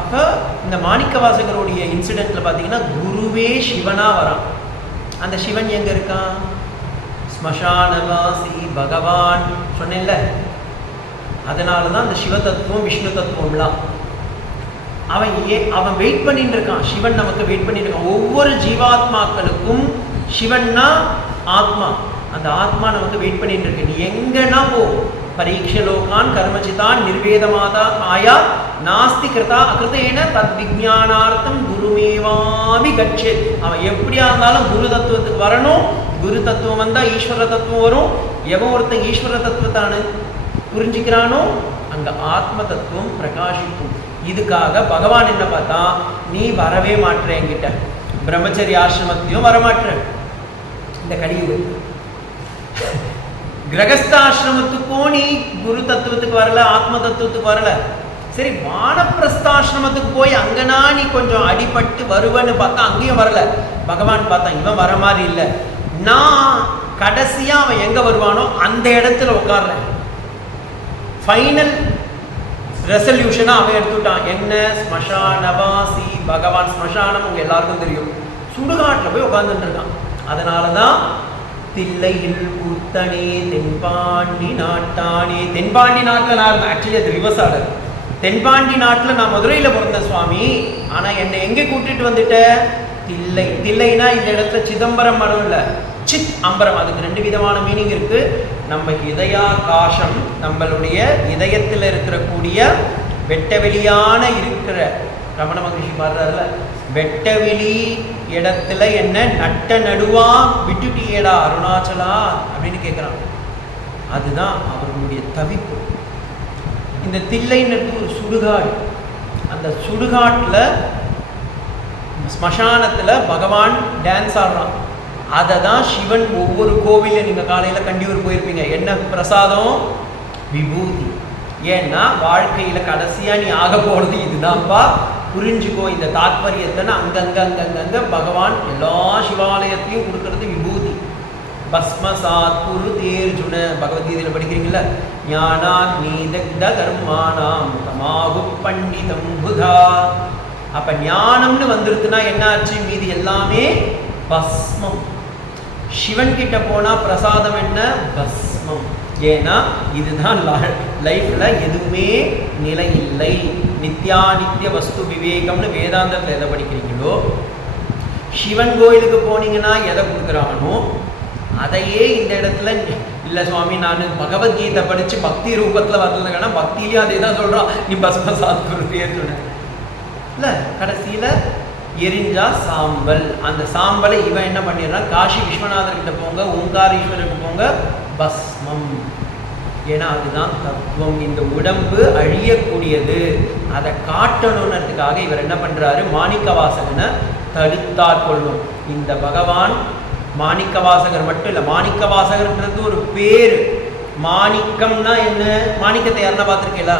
அப்போ இந்த மாணிக்கவாசகருடைய இன்சிடென்ட்ல பார்த்தீங்கன்னா குருவே சிவனா வரான். அந்த சிவன் எங்க இருக்கான், ஸ்மசானவாசி பகவான் சொன்னேன்ல. அதனால தான் அந்த சிவ தத்துவம் விஷ்ணு தத்துவம்லாம் அவன் வெயிட் பண்ணிட்டு இருக்கான். சிவன் நமக்கு வெயிட் பண்ணிட்டு இருக்கான். ஒவ்வொரு ஜீவாத்மாக்களுக்கும் சிவன்னா ஆத்மா, அந்த ஆத்மா நமக்கு வெயிட் பண்ணிட்டு இருக்கு. நீ எங்கன்னா போ, பரீட்சலோகான் கர்மச்சிதான் நிர்வேதமாதா ஆயா நாஸ்தி கிருதா அகிருதேன தத் விஜானார்த்தம் குருமேவாமி கட்சே. அவன் எப்படியா இருந்தாலும் குரு தத்துவத்துக்கு வரணும். குரு தத்துவம் வந்தா ஈஸ்வர தத்துவம் வரும். எவன் ஒருத்தன் ஈஸ்வர தத்துவத்தானு புரிஞ்சுக்கிறானோ அங்க ஆத்ம தத்துவம் பிரகாசிக்கும். இதுக்காக பகவான் என்ன பார்த்தா, நீ வரவே மாற்ற என்கிட்ட, பிரம்மச்சரிய ஆசிரமத்தையும் வரமாற்ற, இந்த கலியுகம் கிரகஸ்தாசிரமத்துக்கும் நீ குரு தத்துவத்துக்கு வரல, ஆத்ம தத்துவத்துக்கு வரல. சரி, வானப்பிரஸ்தாசிரமத்துக்கு போய் அங்கனா நீ கொஞ்சம் அடிபட்டு வருவன்னு பார்த்தா அங்கேயும் வரல. பகவான் பார்த்தா இவன் வர மாதிரி இல்லை, நான் கடைசியா அவன் எங்க வருவானோ அந்த இடத்துல உட்கார்றேன். ஃபைனல் ரெசல்யூஷனா அவன் எடுத்துட்டான். என்ன, ஸ்மசானவாசி பகவான். ஸ்மசானம் உங்க எல்லாருக்கும் தெரியும், சுடுகாட்டில் போய் உட்கார்ந்துட்டு இருக்கான். அதனாலதான் தில்லையில் கூத்தனே தென்பாண்டி நாட்டானே. தென்பாண்டி நாட்டில் நான் இருந்தேன். ஆக்சுவலி அது ரிவர்ஸ் ஆர்டர். தென்பாண்டி நாட்டில் நான் மதுரையில் பிறந்த சுவாமி, ஆனால் என்னை எங்கே கூட்டிட்டு வந்துட்ட, தில்லை. தில்லைனா இந்த இடத்துல சிதம்பரம் மடம் இல்லை, சித் அம்பரம். அதுக்கு ரெண்டு விதமான மீனிங் இருக்கு. நம்ம இதயாகாசம், நம்மளுடைய இதயத்தில் இருக்கிற கூடிய வெட்டவெளியான இருக்கிற ரமண மகரிஷி பாடுறாருல, வெட்டவெளி இடத்துல என்ன நட்ட நடுவா விட்டுட்டியடா அருணாச்சலா அப்படின்னு கேட்குறான். அதுதான் அவர்களுடைய தவிப்பு. இந்த தில்லைன்றது ஒரு சுடுகாடு. அந்த சுடுகாட்டில் ஸ்மசானத்தில் பகவான் டான்ஸ் ஆடுறான். அதை தான் சிவன் ஒவ்வொரு கோவிலில் நீங்கள் காலையில் கண்டியூர் போயிருப்பீங்க, என்ன பிரசாதம், விபூதி. ஏன்னா வாழ்க்கையில் கடைசியாக நீ ஆக போகிறது இதுதான்ப்பா, புரிஞ்சுக்கோ இந்த தாத்பரியத்தைன்னு அங்கங்க பகவான் எல்லா சிவாலயத்தையும் கொடுக்கறது விபூதி. பஸ்மசாத் குரு தேர்ஜுன, பகவத்கீதையில் படிக்கிறீங்கள, ஞானாத் நீதக்த கர்மானாம் தமாகு பண்டிதம் புதா. அப்ப ஞானம்னு வந்துருதுன்னா என்ன ஆச்சு, மீதி எல்லாமே பஸ்மம். சிவன் கிட்ட போனா பிரசாதம் என்ன, பஸ்மம். ஏன்னா இதுதான் லைஃப்ல எதுவுமே நிலை இல்லை. நித்யானித்ய வஸ்து விவேகம்னு வேதாந்தத்தில் எதை படிக்கிறீங்களோ, சிவன் கோயிலுக்கு போனீங்கன்னா எதை கொடுக்குறானோ அதையே இந்த இடத்துல இல்லை சுவாமி, நான் பகவத்கீதை படித்து பக்தி ரூபத்தில் வரலன்னா பக்தியிலையும் அதே தான் சொல்கிறான், நீ பஸ்மசாத் குருத்தேன்னு சொன்ன இல்லை. கடைசியில் எரிஞ்சா சாம்பல். அந்த சாம்பலை இவன் என்ன பண்ணிடுறான், காஷி விஸ்வநாதர்கிட்ட போங்க, ஓங்காரீஸ்வருக்கு போங்க, பஸ்மம். ஏன்னா அதுதான் தத்துவம். இந்த உடம்பு அழியக்கூடியது, அதை காட்டணுன்றதுக்காக இவர் என்ன பண்றாரு, மாணிக்கவாசகனை தடுத்தாற் கொள்ளும். இந்த பகவான் மாணிக்கவாசகர் மட்டும் இல்லை, மாணிக்கவாசகர்ன்றது ஒரு பேர். மாணிக்கம்னா என்ன, மாணிக்கத்தை யாருன்னா பார்த்துருக்கீங்களா,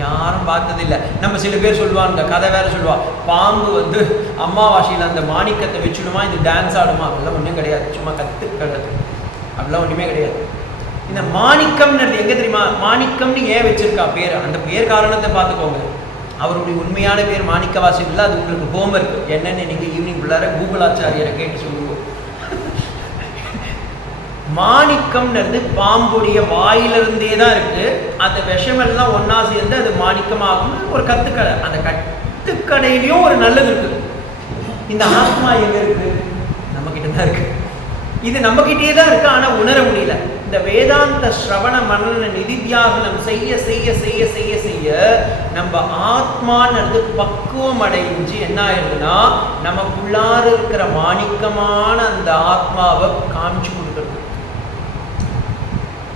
யாரும் பார்த்ததில்லை. நம்ம சில பேர் சொல்லுவாங்க, கதை வேற சொல்லுவா, பாம்பு அம்மாவாசையில் அந்த மாணிக்கத்தை வச்சுடுமா, இது டான்ஸ் ஆடுமா, அதெல்லாம் ஒன்றும் கிடையாது, சும்மா கிடையாது, அப்படிலாம் ஒன்றுமே கிடையாது. இந்த மாணிக்கம்ன்றது எங்கே தெரியுமா, மாணிக்கம்னு ஏன் வச்சிருக்கா பேர், அந்த பேர் காரணத்தை பார்த்துக்கோங்க. அவருடைய உண்மையான பேர் மாணிக்கவாசன் இல்லை, அது உங்களுக்கு மாணிக்கம்ன்றது பாம்புடைய வாயிலிருந்தே தான் இருக்கு. அந்த விஷமெல்லாம் ஒன்னா சேர்ந்து அது மாணிக்கமாகும். ஒரு கத்துக்கடை, அந்த கத்துக்கடையிலையும் ஒரு நல்லது இருக்கு. இந்த ஆத்மா எங்க இருக்கு? நம்ம கிட்ட தான் இருக்கு. இது நம்ம கிட்டே தான் இருக்கு, ஆனா உணர முடியல. இந்த வேதாந்த ஸ்ரவண மனன நிதித்தியாசனம் செய்ய செய்ய செய்ய செய்ய செய்ய நம்ம ஆத்மானது பக்குவம் அடைஞ்சு என்ன ஆயிருதுன்னா, நமக்குள்ளார இருக்கிற மாணிக்கமான அந்த ஆத்மாவை காமிச்சு கொடுக்குறது.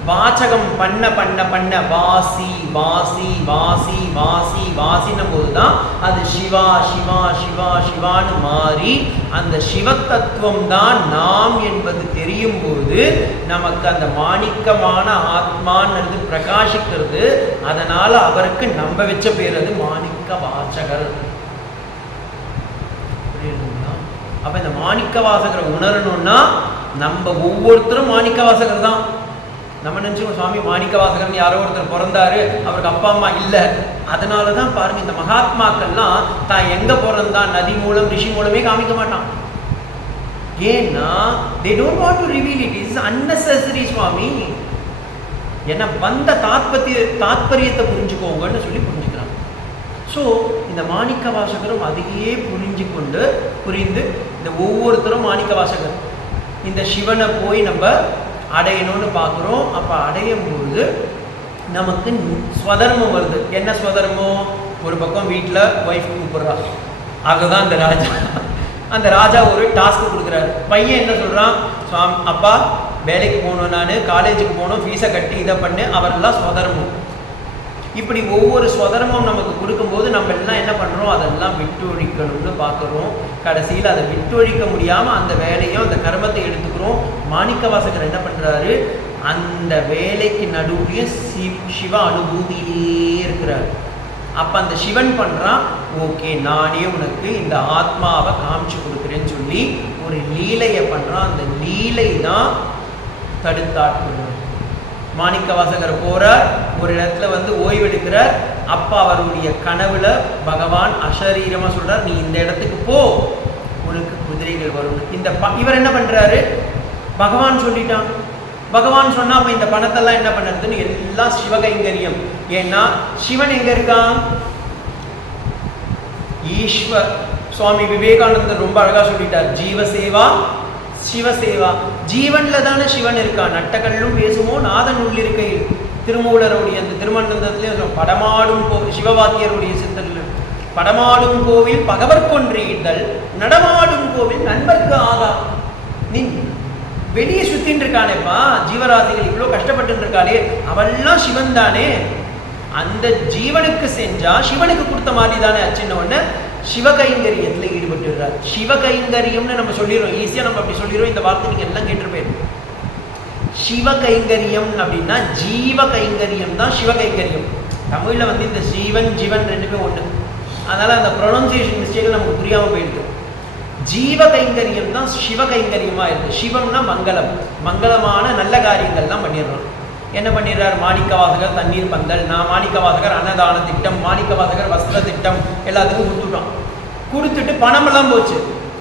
வாசகம் பண்ண பண்ண பண்ண வாசி வாசி வாசி வாசி வாசினும் போதுதான் அது சிவா சிவா சிவா சிவான்னு மாறி அந்த சிவத்தத்துவம் தான் நாம் என்பது தெரியும் போது நமக்கு அந்த மாணிக்கமான ஆத்மான்றது பிரகாசிக்கிறது. அதனால அவருக்கு நம்ப வச்ச பேர் அது மாணிக்க வாசகர். அப்ப இந்த மாணிக்க வாசகரை உணரணும்னா நம்ம ஒவ்வொருத்தரும் மாணிக்க வாசகர் தான். நம்ம நினைச்சோம் சுவாமி மாணிக்க வாசகர்னு யாரோ ஒருத்தர் பிறந்தாரு, அவருக்கு அப்பா அம்மா இல்லை. அதனாலதான் பாருங்க, இந்த மகாத்மாக்கள்லாம் தான் எங்க பிறந்தா நதி மூலம் ரிஷி மூலமே காமிக்க மாட்டான். ஏன்னா they don't want to reveal it. It is unnecessary சுவாமி. ஏன்னா வந்த தாத்பரியத்தை புரிஞ்சுக்கோங்கன்னு சொல்லி புரிஞ்சுக்கிறாங்க. ஸோ இந்த மாணிக்க வாசகரும் அதையே புரிந்து இந்த ஒவ்வொருத்தரும் மாணிக்க வாசகர். இந்த சிவனை போய் நம்ம அடையணும்னு பார்க்குறோம். அப்போ அடையும் போது நமக்கு ஸ்வதர்மம் வருது. என்ன ஸ்வதர்மம்? ஒரு பக்கம் வீட்டில் ஒய்ஃப் கூப்பிட்றா, அதுதான் அந்த ராஜா. அந்த ராஜா ஒரு டாஸ்க் கொடுக்குறாரு. பையன் என்ன சொல்கிறான்? அப்பா வேலைக்கு போகணும், நான் காலேஜுக்கு போகணும், ஃபீஸை கட்டி இதை பண்ணு. அவரெல்லாம் ஸ்வதர்மம். இப்படி ஒவ்வொரு ஸ்வதர்மம் நமக்கு கொடுக்கும்போது நம்ம எல்லாம் என்ன பண்ணுறோம்? அதெல்லாம் விட்டு ஒழிக்கணும்னு பார்க்குறோம். கடைசியில் அதை விட்டு ஒழிக்க முடியாமல் அந்த வேலையும் அந்த கர்மத்தை எடுத்துக்கிறோம். மாணிக்க வாசகர் என்ன பண்ணுறாரு? அந்த வேலைக்கு நடுவுலையும் சிவ அனுபூதியிலே இருக்கிறார். அப்போ அந்த சிவன் பண்ணுறான், ஓகே நானே உனக்கு இந்த ஆத்மாவை காமிச்சு கொடுக்குறேன்னு சொல்லி ஒரு லீலையை பண்ணுறான். அந்த லீலை தான் தடுத்தாட்கொள்ளும். மாணிக்க வாசகர் போறார், ஒரு இடத்துல ஓய்வெடுக்கிறார். அப்பா அவருடைய கனவுல பகவான் அசரீரமா சொல்றார், நீ இந்த இடத்துக்கு போ, உனக்கு குதிரைகள் வரும். இவர் என்ன பண்றாரு? பகவான் சொல்லிட்டான். பகவான் சொன்னா அப்ப இந்த பணத்தெல்லாம் என்ன பண்ணுறதுன்னு எல்லாம் சிவகைங்கரியம். ஏன்னா சிவன் எங்க இருக்கான்? ஈஸ்வர். சுவாமி விவேகானந்தர் ரொம்ப அழகா சொல்லிட்டார், ஜீவசேவா சிவசேவா. ஜீவன்ல தானே சிவன் இருக்கா. நட்டக்கல்லும் பேசுமோ நாதன் உள்ளிருக்கையில். திருமூலருடைய அந்த திருமண்டலத்திலே படமாடும் கோவில், சிவவாத்தியருடைய சித்தரில் படமாடும் கோவில் பகவர் கொன்றீர்கள், நடமாடும் கோவில் நண்பருக்கு ஆகா. நீ வெளியே சுத்தின்னு இருக்கானேப்பா, ஜீவராசிகள் இவ்வளோ கஷ்டப்பட்டு இருக்காளே, அவெல்லாம் சிவன் தானே. அந்த ஜீவனுக்கு செஞ்சா சிவனுக்கு கொடுத்த மாதிரி தானே அச்சின்ன உடனே சிவகைங்கரியத்தில் ஈடுபட்டுறார். சிவகைங்கரியம்னு நம்ம சொல்லிடுறோம், ஈஸியாக நம்ம அப்படி சொல்லிடுறோம். இந்த வார்த்தை நீங்கள் எல்லாம் கேட்டிருப்பேன். சிவகைங்கரியம் அப்படின்னா ஜீவ கைங்கரியம் தான் சிவகைங்கரியம். தமிழில் இந்த ஜீவன் ஜீவன் ரெண்டுமே ஒன்று. அதனால் அந்த ப்ரொனன்சியேஷன் மிஸ்டேக்கில் நமக்கு புரியாமல் போயிடுது. ஜீவ கைங்கரியம் தான் சிவகைங்கரியமாக இருக்குது. சிவம்னா மங்களம், மங்களமான நல்ல காரியங்கள்லாம் பண்ணிடுறோம். என்ன பண்ணிடுறார்? மாணிக்க வாசகர் தண்ணீர் பந்தல், நான் மாணிக்க வாசகர் அன்னதான திட்டம், மாணிக்க வாசகர் வஸ்திர திட்டம் எல்லாத்துக்கும் கொடுத்துட்டோம். கொடுத்துட்டு பணமெல்லாம் போச்சு.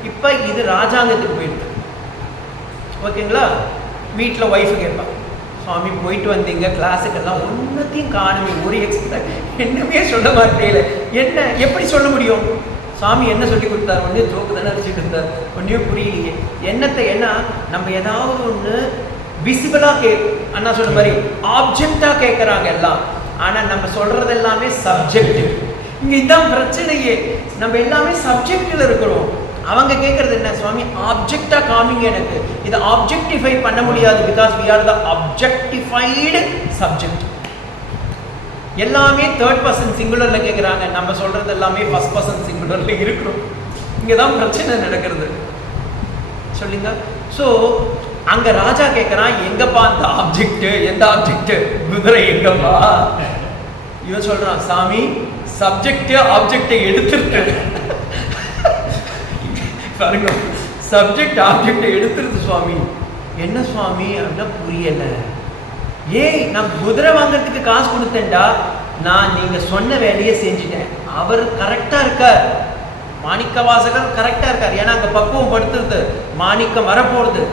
இப்போ இது ராஜாங்கத்துக்கு போயிடுது. ஓகேங்களா? வீட்டில் ஒய்ஃபு கேட்பான், சுவாமி போயிட்டு வந்தீங்க கிளாஸுக்கெல்லாம் ஒன்றுத்தையும் காணுமே, ஒரு எக்ஸ்ட்ரா என்னமே சொல்ல மாட்டேல, என்ன எப்படி சொல்ல முடியும்? சுவாமி என்ன சொல்லி கொடுத்தாரு? ஒன்றே ஜோக்கு தானே அடிச்சுட்டு இருந்தார், ஒன்றே புரியலையே. என்னத்தை என்ன நம்ம ஏதாவது ஒன்று விசிபிளாக அண்ணா சொன்ன மாதிரி ஆப்ஜெக்டாக கேட்குறாங்க எல்லாம். ஆனால் நம்ம சொல்கிறது எல்லாமே சப்ஜெக்டிவ். இங்கே இதுதான் பிரச்சனையே, நம்ம எல்லாமே சப்ஜெக்டில் இருக்கிறோம். அவங்க கேட்குறது என்ன? சுவாமி ஆப்ஜெக்டாக காமிங்க எனக்கு. இதை ஆப்ஜெக்டிஃபை பண்ண முடியாது, because we are the objectified subject. எல்லாமே தேர்ட் பர்சன் சிங்குலரில் கேட்குறாங்க, நம்ம சொல்கிறது எல்லாமே ஃபர்ஸ்ட் பர்சன் சிங்குலரில் இருக்கிறோம். இங்கே தான் பிரச்சனை நடக்கிறது. சொல்லுங்க. ஸோ அங்கே ராஜா கேட்குறான், எங்கப்பா அந்த ஆப்ஜெக்ட்? எந்த ஆப்ஜெக்ட்? குதிரை எங்கப்பா? இவன் சொல்கிறான், சாமி சப்ஜெக்ட் ஆப்ஜெக்டை எடுத்துருக்கு. பாருங்க, சப்ஜெக்ட் ஆப்ஜெக்டை எடுத்துருது சுவாமி. என்ன சுவாமி அப்படின்னா புரியலை. ஏய், நான் குதிரை வாங்கிறதுக்கு காசு கொடுத்தேன்டா, நான் நீங்கள் சொன்ன வேலையை செஞ்சுட்டேன். அவர் கரெக்டாக இருக்கார், மாணிக்க வாசகர் கரெக்டாக இருக்கார். ஏன்னா அங்கே பக்குவம் படுத்துறது, மாணிக்கம் வரப்போகிறது.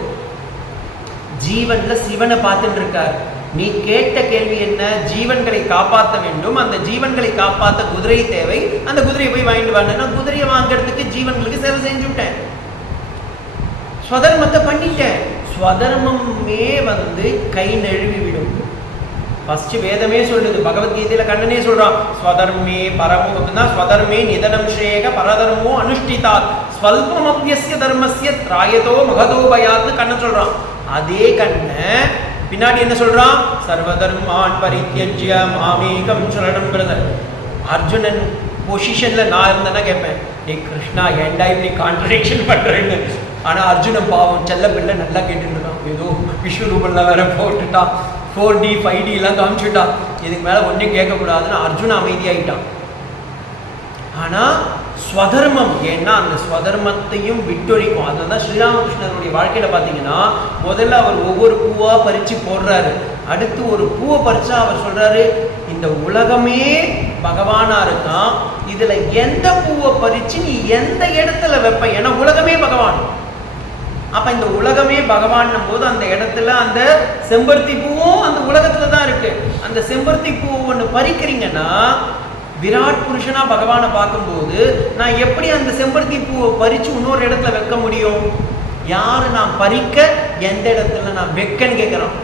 ஜீவன்ல சிவனை பார்த்துட்டு இருக்கார். நீ கேட்ட கேள்வி என்ன? ஜீவன்களை காப்பாற்ற வேண்டும், அந்த ஜீவன்களை காப்பாற்ற குதிரை தேவை, அந்த குதிரையை போய் வாங்கிட்டு வாங்க. குதிரையை வாங்கிறதுக்கு ஜீவன்களுக்கு சேவை செஞ்சு விட்டேன், ஸ்வதர்மத்தை பண்ணிட்டேன். ஸ்வதர்மமே கை நழுவி விடும். ஃபர்ஸ்ட் வேதமே சொல்லுது, பகவத்கீதையில கண்ணனே சொல்றான், ஸ்வதர்மே பரமோ அப்படின்னா ஸ்வதர்மே நிதனம் ஸ்ரேக பரதர்மோ அனுஷ்டிதாத் ஸ்வல்பமப்யஸ்ய தர்மஸ்ய திராயதோ மகதோ பயாத்னு கண்ணன் சொல்றான். அதே கண்ணன் பின்னாடி என்ன சொல்றான்? சர்வதர்மான் பரித்யஜ்ய மாமேகம் சரணம் பிரதர். அர்ஜுனன் பொசிஷன்ல நான் இருந்தேன்னா கேட்பேன், நீ கிருஷ்ணா ஏண்டா இப்படி கான்ட்ரடிக்ஷன் பண்றேன்னு. ஆனா அர்ஜுனன் பாவம் செல்ல பிள்ளை நல்லா கேட்டுட்டு இருக்கான். ஏதோ விஸ்வரூபம்லாம் வேற போட்டுட்டான், 4D 5D எல்லாம் காமிச்சுட்டான். இதுக்கு மேல ஒன்றும் கேட்கக்கூடாதுன்னு அர்ஜுன அமைதியாயிட்டான். ஆனா ஸ்வதர்மம், ஏன்னா அந்த ஸ்வதர்மத்தையும் விட்டொழிக்கும். அதனால ஸ்ரீராமகிருஷ்ணருடைய வாழ்க்கையில பார்த்தீங்கன்னா முதல்ல அவர் ஒவ்வொரு பூவா பறிச்சு போடுறாரு. அடுத்து ஒரு பூவை பறிச்சா அவர் சொல்றாரு, இந்த உலகமே பகவானா இருக்கான், இதுல எந்த பூவை பறிச்சு நீ எந்த இடத்துல வைப்ப? ஏன்னா உலகமே பகவான். அப்ப இந்த உலகமே பகவான் போது அந்த இடத்துல அந்த செம்பருத்தி பூவும் அந்த உலகத்துல தான் இருக்கு. அந்த செம்பருத்தி பூ ஒன்று பறிக்கிறீங்கன்னா விராட் புருஷனா பகவானை பார்க்கும்போது நான் எப்படி அந்த செம்பருத்தி பூவை பறிச்சு இன்னொரு இடத்துல வைக்க முடியும்? யாரு நான் பறிக்க, எந்த இடத்துல நான் வைக்கன்னு கேட்கிறோம்.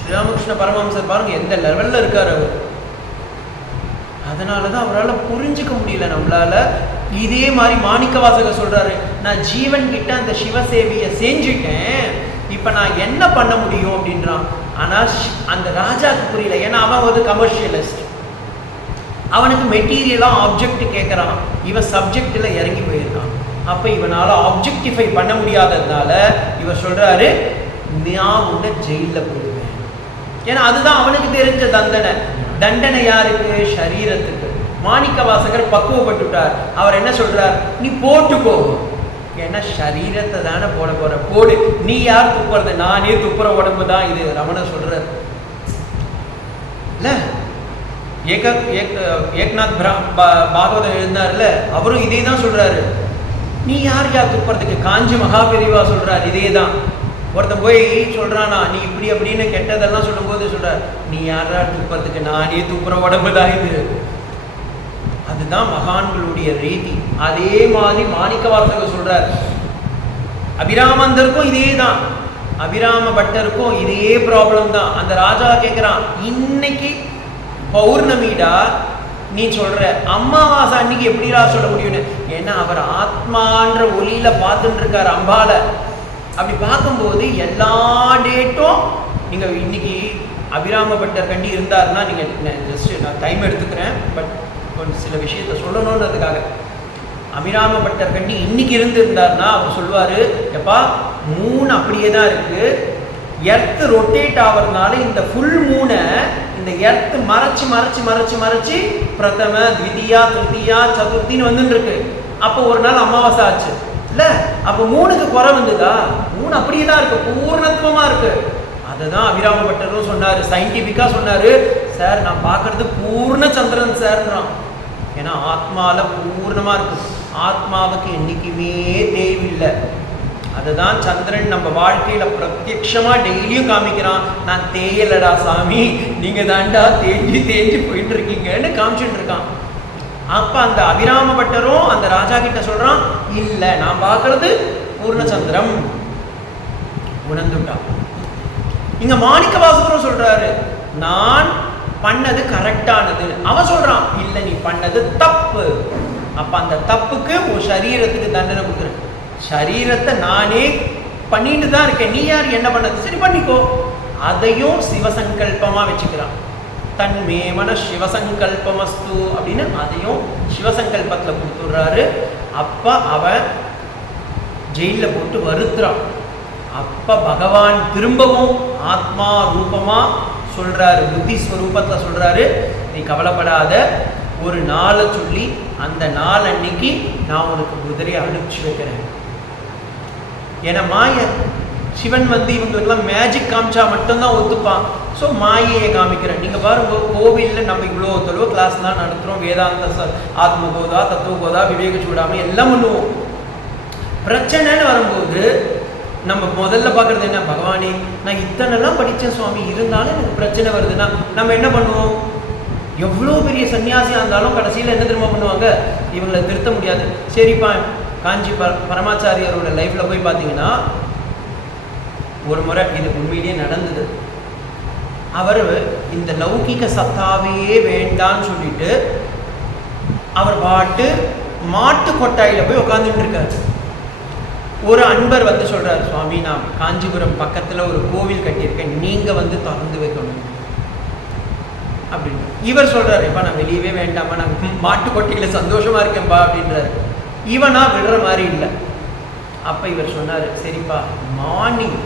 ஸ்ரீராமகிருஷ்ண பரமஹம்சர் பாருங்க எந்த லெவல்ல இருக்காரு அவர். அதனாலதான் அவரால் புரிஞ்சுக்க முடியல நம்மளால. இதே மாதிரி மாணிக்கவாசகர் சொல்றாரு, நான் ஜீவன் கிட்ட அந்த சிவசேவையை செஞ்சுட்டேன், இப்ப நான் என்ன பண்ண முடியும் அப்படின்றான். ஆனா அந்த ராஜாக்கு புரியல, ஏன்னா அவன் ஒரு கமர்ஷியலிஸ்ட், அவனுக்கு மெட்டீரியலா ஆப்ஜெக்ட் கேட்கறான், இவன் சப்ஜெக்ட்ல இறங்கி போயிருக்கான். அப்ப இவனால ஆப்ஜெக்டிஃபை பண்ண முடியாததுனால இவர் சொல்றாரு, நான் உன்னை ஜெயில போடுவேன். ஏன்னா அதுதான் அவனுக்கு தெரிஞ்ச தண்டனை. தண்டனை யாருக்கு? சரீரத்துக்கு. மாணிக்கவாசகர் பக்குவப்பட்டுட்டார். அவர் என்ன சொல்றார்? நீ போட்டுக்கோ, ஏன்னா சரீரத்தை தானே போட போற, போடு. நீ யார் துப்புறது? நானே துப்புற உடம்பு தான் இது. ரமணர் சொல்றார் இல்ல, ஏக்நாத் பாகவதம் எழுந்தார்ல, அவரும் இதே தான் சொல்றாரு. நீ யார் துப்புறதுக்கு? காஞ்சி மகாபெரிவா சொல்றார் இதே தான். ஒருத்தன் போய் சொல்றானா நீ இப்படி அப்படின்னு கெட்டதெல்லாம் சொல்லும் போது சொல்ற, நீ யாரா துப்புறதுக்கு? நானே துப்புற உடம்பு தான் இது. அதுதான் மகான்களுடைய ரீதி. அதே மாதிரி மாணிக்கவாசகர் சொல்றார், அபிராமந்தருக்கும் இதே தான், அபிராம பட்டருக்கும் இதே ப்ராப்ளம் தான். அந்த ராஜா கேட்கிறான், இன்னைக்கு பௌர்ணமிடா, நீ சொல்ற அம்மாவாசை அன்னைக்கு எப்படிடா சொல்ல முடியும்னு? ஏன்னா அவர் ஆத்மான்ற ஒளியில பார்த்துட்டு இருக்காரு அம்பால. அப்படி பார்க்கும்போது எல்லா டேட்டும் நீங்க இன்னைக்கு அபிராம பட்டர் கண்டி இருந்தாருன்னா, நீங்க ஜஸ்ட் நான் டைம் எடுத்துக்கிறேன், பட் கொஞ்சம் சில விஷயத்த சொல்லணுன்றதுக்காக. அபிராம பட்டர் கண்டி இன்னைக்கு இருந்தாருன்னா அவர் சொல்லுவாரு, எப்பா மூணு அப்படியே தான் இருக்கு, எர்த்து ரொட்டேட் ஆகிறதுனால இந்த ஃபுல் மூணை இந்த எர்த்து மறைச்சு மறைச்சு மறைச்சு மறைச்சு பிரதம த்விதியா திருத்தியா சதுர்த்தின்னு வந்துட்டு இருக்கு. அப்போ ஒரு நாள் அமாவாசை ஆச்சு இல்ல, அப்போ மூணுக்கு குறை வந்ததா? மூணு அப்படியே தான் இருக்கு, பூர்ணத்துவமா இருக்கு. அதுதான் அபிராம பட்டரும் சொன்னாரு, சயின்டிபிக்கா சொன்னாரு, சார் நான் பார்க்கறது பூர்ண சந்திரன் சார்ன்றான். ஏன்னா ஆத்மால பூர்ணமா இருக்கு, ஆத்மாவுக்கு என்னைக்குமே தேவையில்லை. அதுதான் சந்திரன் நம்ம வாழ்க்கையில பிரத்யட்சமா டெய்லியும் காமிக்கிறான். நான் தேயலடா சாமி, நீங்க தாண்டா தேஞ்சி தேஞ்சி போயிட்டு இருக்கீங்கன்னு காமிச்சுட்டு இருக்கான். அப்ப அந்த அபிராம பட்டரும் அந்த ராஜா கிட்ட சொல்றான், இல்ல நான் பார்க்கறது பூர்ணச்சந்திரம் உணர்ந்துட்டான். இங்க மாணிக்கவாசகரும் சொல்றாரு, நான் பண்ணது கரெக்டானது. அவன் சொல்றான், இல்ல நீ பண்ணது தப்பு. அப்ப அந்த தப்புக்கு உன் சரீரத்துக்கு தண்டனை கொடுக்குறேன். சரீரத்தை நானே பண்ணிட்டு தான் இருக்கேன், நீ யார் என்ன பண்ணது? சரி பண்ணிக்கோ. அதையும் சிவசங்கல்பமா வச்சுக்கிறான். தன்மேமன சிவசங்கல்பமஸ்து அப்படின்னு அதையும் சிவசங்கல்பத்துல கொடுத்துடுறாரு. அப்ப அவன் ஜெயில போட்டு வருத்துறான். அப்ப பகவான் திரும்பவும் ஆத்மா ரூபமா சொல்றாரு, புத்தி ஸ்வரூபத்துல சொல்றாரு, நீ கவலைப்படாத, ஒரு நாளை சொல்லி அந்த நாள் அன்னைக்கு நான் உனக்கு குதிரையை அனுப்பிச்சு வைக்கிறேன். ஏன்னா மாய சிவன் இவங்களுக்கெல்லாம் மேஜிக் காமிச்சா மட்டும்தான் ஒத்துப்பான். ஸோ மாயையை காமிக்கிறேன். நீங்கள் பாருங்க, கோவிலில் நம்ம இவ்வளோ தொழுவோ கிளாஸ்லாம் நடத்துகிறோம், வேதாந்த ஆத்மகோதா தத்துவகோதா விவேக சூடாமல் எல்லாம் பண்ணுவோம். பிரச்சனைன்னு வரும்போது நம்ம முதல்ல பார்க்குறது என்ன, பகவானே நான் இத்தனைலாம் படித்தேன் சுவாமி, இருந்தாலும் எனக்கு பிரச்சனை வருதுன்னா நம்ம என்ன பண்ணுவோம்? எவ்வளோ பெரிய சன்னியாசியாக இருந்தாலும் கடைசியில் என்ன திரும்ப பண்ணுவாங்க, இவங்களை திருத்த முடியாது. சரிப்பா, காஞ்சி பரமாச்சாரியரோட லைஃப்பில் போய் பார்த்தீங்கன்னா ஒரு முறை இது உண்மையிலேயே நடந்தது. அவர் இந்த லௌகிக சத்தாவே வேண்டான்னு சொல்லிட்டு அவர் பாட்டு மாட்டு கொட்டாயில் போய் உட்காந்துட்டு இருக்காரு. ஒரு அன்பர் வந்து சொல்கிறார், சுவாமி நான் காஞ்சிபுரம் பக்கத்தில் ஒரு கோவில் கட்டியிருக்கேன், நீங்கள் வந்து திறந்து வைக்கணும் அப்படின்னு. இவர் சொல்கிறார், எப்பா நான் வெளியவே வேண்டாமா, நான் மாட்டு கொட்டையில் சந்தோஷமாக இருக்கேன்ப்பா அப்படின்றார். இவனா விடுற மாதிரி இல்லை. அப்போ இவர் சொன்னார், சரிப்பா மார்னிங்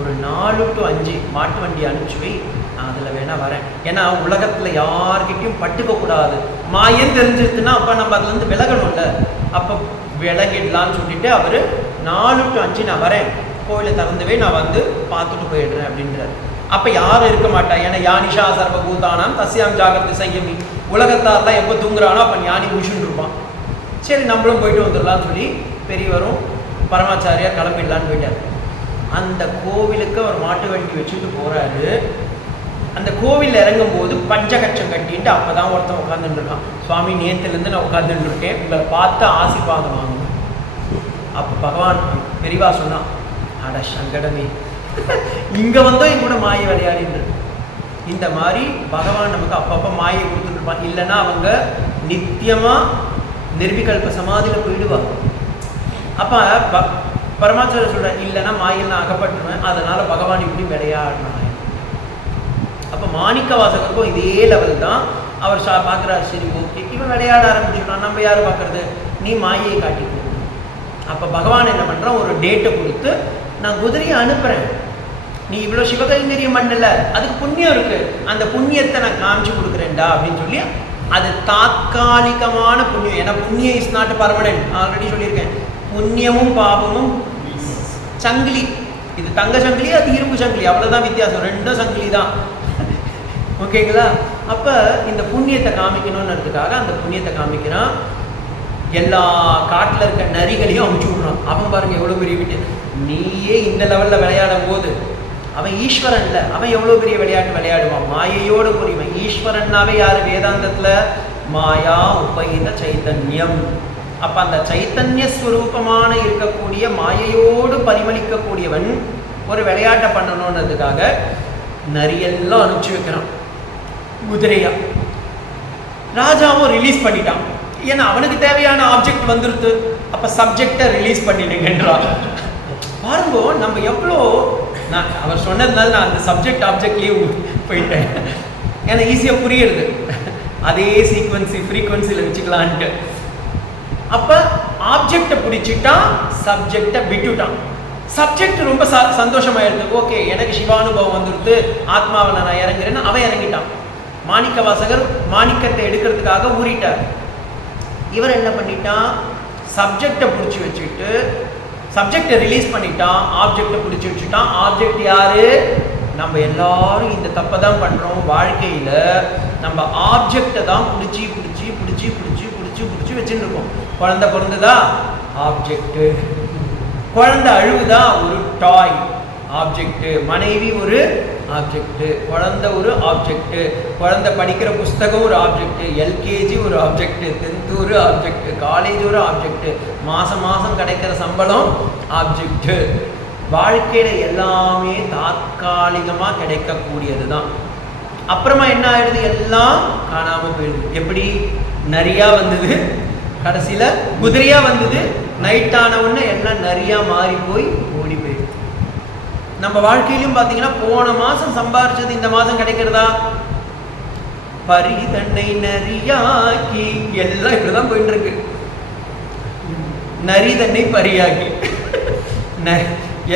ஒரு 4 to 5 மாட்டு வண்டி அனுப்பிச்சு வை, நான் அதில் வேணா வரேன். ஏன்னா உலகத்தில் யார்கிட்டையும் பட்டுக்கக்கூடாது, மாயன்னு தெரிஞ்சிருச்சுன்னா அப்போ நம்ம அதுலேருந்து விலகணும்ல, அப்போ விலகிடலான்னு சொல்லிட்டு அவர் 4 to 5 நான் வரேன், கோயிலை திறந்துவே நான் வந்து பார்த்துட்டு போயிடுறேன் அப்படின்றார். அப்போ யாரும் இருக்க மாட்டா, ஏன்னா யானிஷா சர்வபூதானாம் தஸ்யாம் ஜாகிரதை சையமி, உலகத்தாரெலாம் எப்போ தூங்குறானோ அப்போ ஞானி முடிச்சுட்டு இருப்பான். சரி நம்மளும் போயிட்டு வந்துடலான்னு சொல்லி பெரியவரும் பரமாச்சாரியார் கிளம்பிடலான்னு போயிட்டார். அந்த கோவிலுக்கு அவர் மாட்டு வண்டி வச்சுட்டு போகிறாரு. அந்த கோவிலில் இறங்கும் போது பஞ்சகட்சம் கட்டின்ட்டு அப்போ தான் ஒருத்தன் உட்காந்துட்டு இருக்கான், சுவாமி நேற்றுலேருந்து நான் உட்காந்துட்டு இருக்கேன், உங்களை பார்த்து ஆசீர்வாதம் வாங்கணும். அப்போ பகவான் பெரியவா சொன்னான், அட சங்கடமே, இங்கே வந்தோம் என் கூட மாயை விளையாடின்னு. இந்த மாதிரி பகவான் நமக்கு அப்பப்போ மாயை கொடுத்துட்ருப்பான். இல்லைன்னா அவங்க நித்தியமாக நிர்விகல்ப சமாதியில் போயிடுவாங்க. அப்போ பரமாச்சாரியர் சொல்கிறேன், இல்லைன்னா மாயில் நான் அகப்பட்டுருவேன், அதனால் பகவான் இப்படி விளையாடினாங்க. அப்போ மாணிக்க வாசகருக்கும் இதே லெவல் தான். அவர் பார்க்குறாரு, சரி ஓகே இவன் விளையாட ஆரம்பிச்சுட்டான், நம்ம யார் பார்க்குறது, நீ மாயை காட்டிக்கோ. அப்போ பகவான் என்ன பண்ணுறான், ஒரு டேட்டை கொடுத்து நான் குதிரையை அனுப்புகிறேன், நீ இவ்வளோ சிவகைங்கரியம் பண்ணல, அதுக்கு புண்ணியம் இருக்குது, அந்த புண்ணியத்தை நான் காமிச்சு கொடுக்குறேன்டா அப்படின்னு சொல்லி. அது தாற்காலிகமான புண்ணியம், ஏன்னா புண்ணியம் இஸ் நாட் பர்மனன்ட், ஆல்ரெடி சொல்லியிருக்கேன். புண்ணியமும் பாபமும் சங்கிலி, இது தங்க சங்கிலி, அது இரும்பு சங்கிலி, அவ்வளோதான் வித்தியாசம், ரெண்டும் சங்கிலி தான். ஓகேங்களா? அப்போ இந்த புண்ணியத்தை காமிக்கணுன்றதுக்காக அந்த புண்ணியத்தை காமிக்கிறான். எல்லா காட்டில் இருக்க நரிகளையும் அமுச்சு விட்றான். அவன் பாருங்க எவ்வளோ பெரிய விட்டு, நீயே இந்த லெவலில் விளையாடும் போது அவன் ஈஸ்வரன்ல, அவன் எவ்வளோ பெரிய விளையாட்டு விளையாடுவான், மாயையோடு புரிவான். ஈஸ்வரன்னாவே யார் வேதாந்தத்தில், மாயா உபயித சைத்தன்யம். அப்போ அந்த சைத்தன்ய ஸ்வரூபமான இருக்கக்கூடிய மாயையோடு பரிமளிக்கக்கூடியவன் ஒரு விளையாட்டை பண்ணணுன்றதுக்காக நரியெல்லாம் அனுப்பிச்சு வைக்கிறான் குதிரையா. ராஜாவும் ரிலீஸ் பண்ணிட்டான், ஏன்னா அவனுக்கு தேவையான ஆப்ஜெக்ட் வந்துருது. அப்போ சப்ஜெக்டை ரிலீஸ் பண்ணிடுங்கன்றான். பாருங்க நம்ம எவ்வளோ, நான் அவர் சொன்னதுனால நான் அந்த சப்ஜெக்ட் ஆப்ஜெக்ட்லேயே போயிட்டேன், ஏன்னா ஈஸியாக புரியுறது, அதே ஃப்ரீக்வன்சியில் வச்சுக்கலான்ட்டு. அப்போ ஆப்ஜெக்டை பிடிச்சிட்டான், சப்ஜெக்டை விட்டுட்டான். சப்ஜெக்ட் ரொம்ப சந்தோஷமாயிடுது, ஓகே எனக்கு சிவானுபவம் வந்துடுது, ஆத்மாவில் நான் இறங்குறேன்னு அவன் இறங்கிட்டான். மாணிக்க வாசகர் மாணிக்கத்தை எடுக்கிறதுக்காக ஊறிட்டார். இவர் என்ன பண்ணிட்டான், சப்ஜெக்டை பிடிச்சி வச்சுட்டு சப்ஜெக்டை ரிலீஸ் பண்ணிட்டான், ஆப்ஜெக்டை பிடிச்சி வச்சுட்டான். ஆப்ஜெக்ட் யாரு, நம்ம எல்லாரும் இந்த தப்பை தான் பண்ணுறோம் வாழ்க்கையில். நம்ம ஆப்ஜெக்டை தான் பிடிச்சி பிடிச்சி பிடிச்சி பிடிச்சி பிடிச்சி பிடிச்சி வச்சுட்டு இருக்கோம். குழந்தை பிறந்ததா ஆப்ஜெக்டு, குழந்தை அழுவுதா ஒரு டாய் ஆப்ஜெக்டு, மனைவி ஒரு ஆப்ஜெக்டு, குழந்தை ஒரு ஆப்ஜெக்டு, குழந்தை படிக்கிற புஸ்தகம் ஒரு ஆப்ஜெக்டு, எல்கேஜி ஒரு ஆப்ஜெக்டு, 10th ஒரு ஆப்ஜெக்டு, காலேஜ் ஒரு ஆப்ஜெக்டு, மாதம் மாதம் கிடைக்கிற சம்பளம் ஆப்ஜெக்டு. வாழ்க்கையில் எல்லாமே தற்காலிகமாக கிடைக்கக்கூடியது தான். அப்புறமா என்ன ஆயிடுது, எல்லாம் காணாமல் போயிடுது. எப்படி நரியா வந்தது, கடைசியில் குதிரையா வந்தது, நைட் ஆனவுடனே எல்லாம் நரியா மாறி போய் ஓடி போயிடுது. நம்ம வாழ்க்கையிலும் பார்த்தீங்கன்னா போன மாதம் சம்பாரிச்சது இந்த மாதம் கிடைக்கிறதா, பரிதன்னை நரியாக்கி, எல்லாம் இப்படிதான் போயிட்டு இருக்கு. நரி தன்னை பரியாக்கி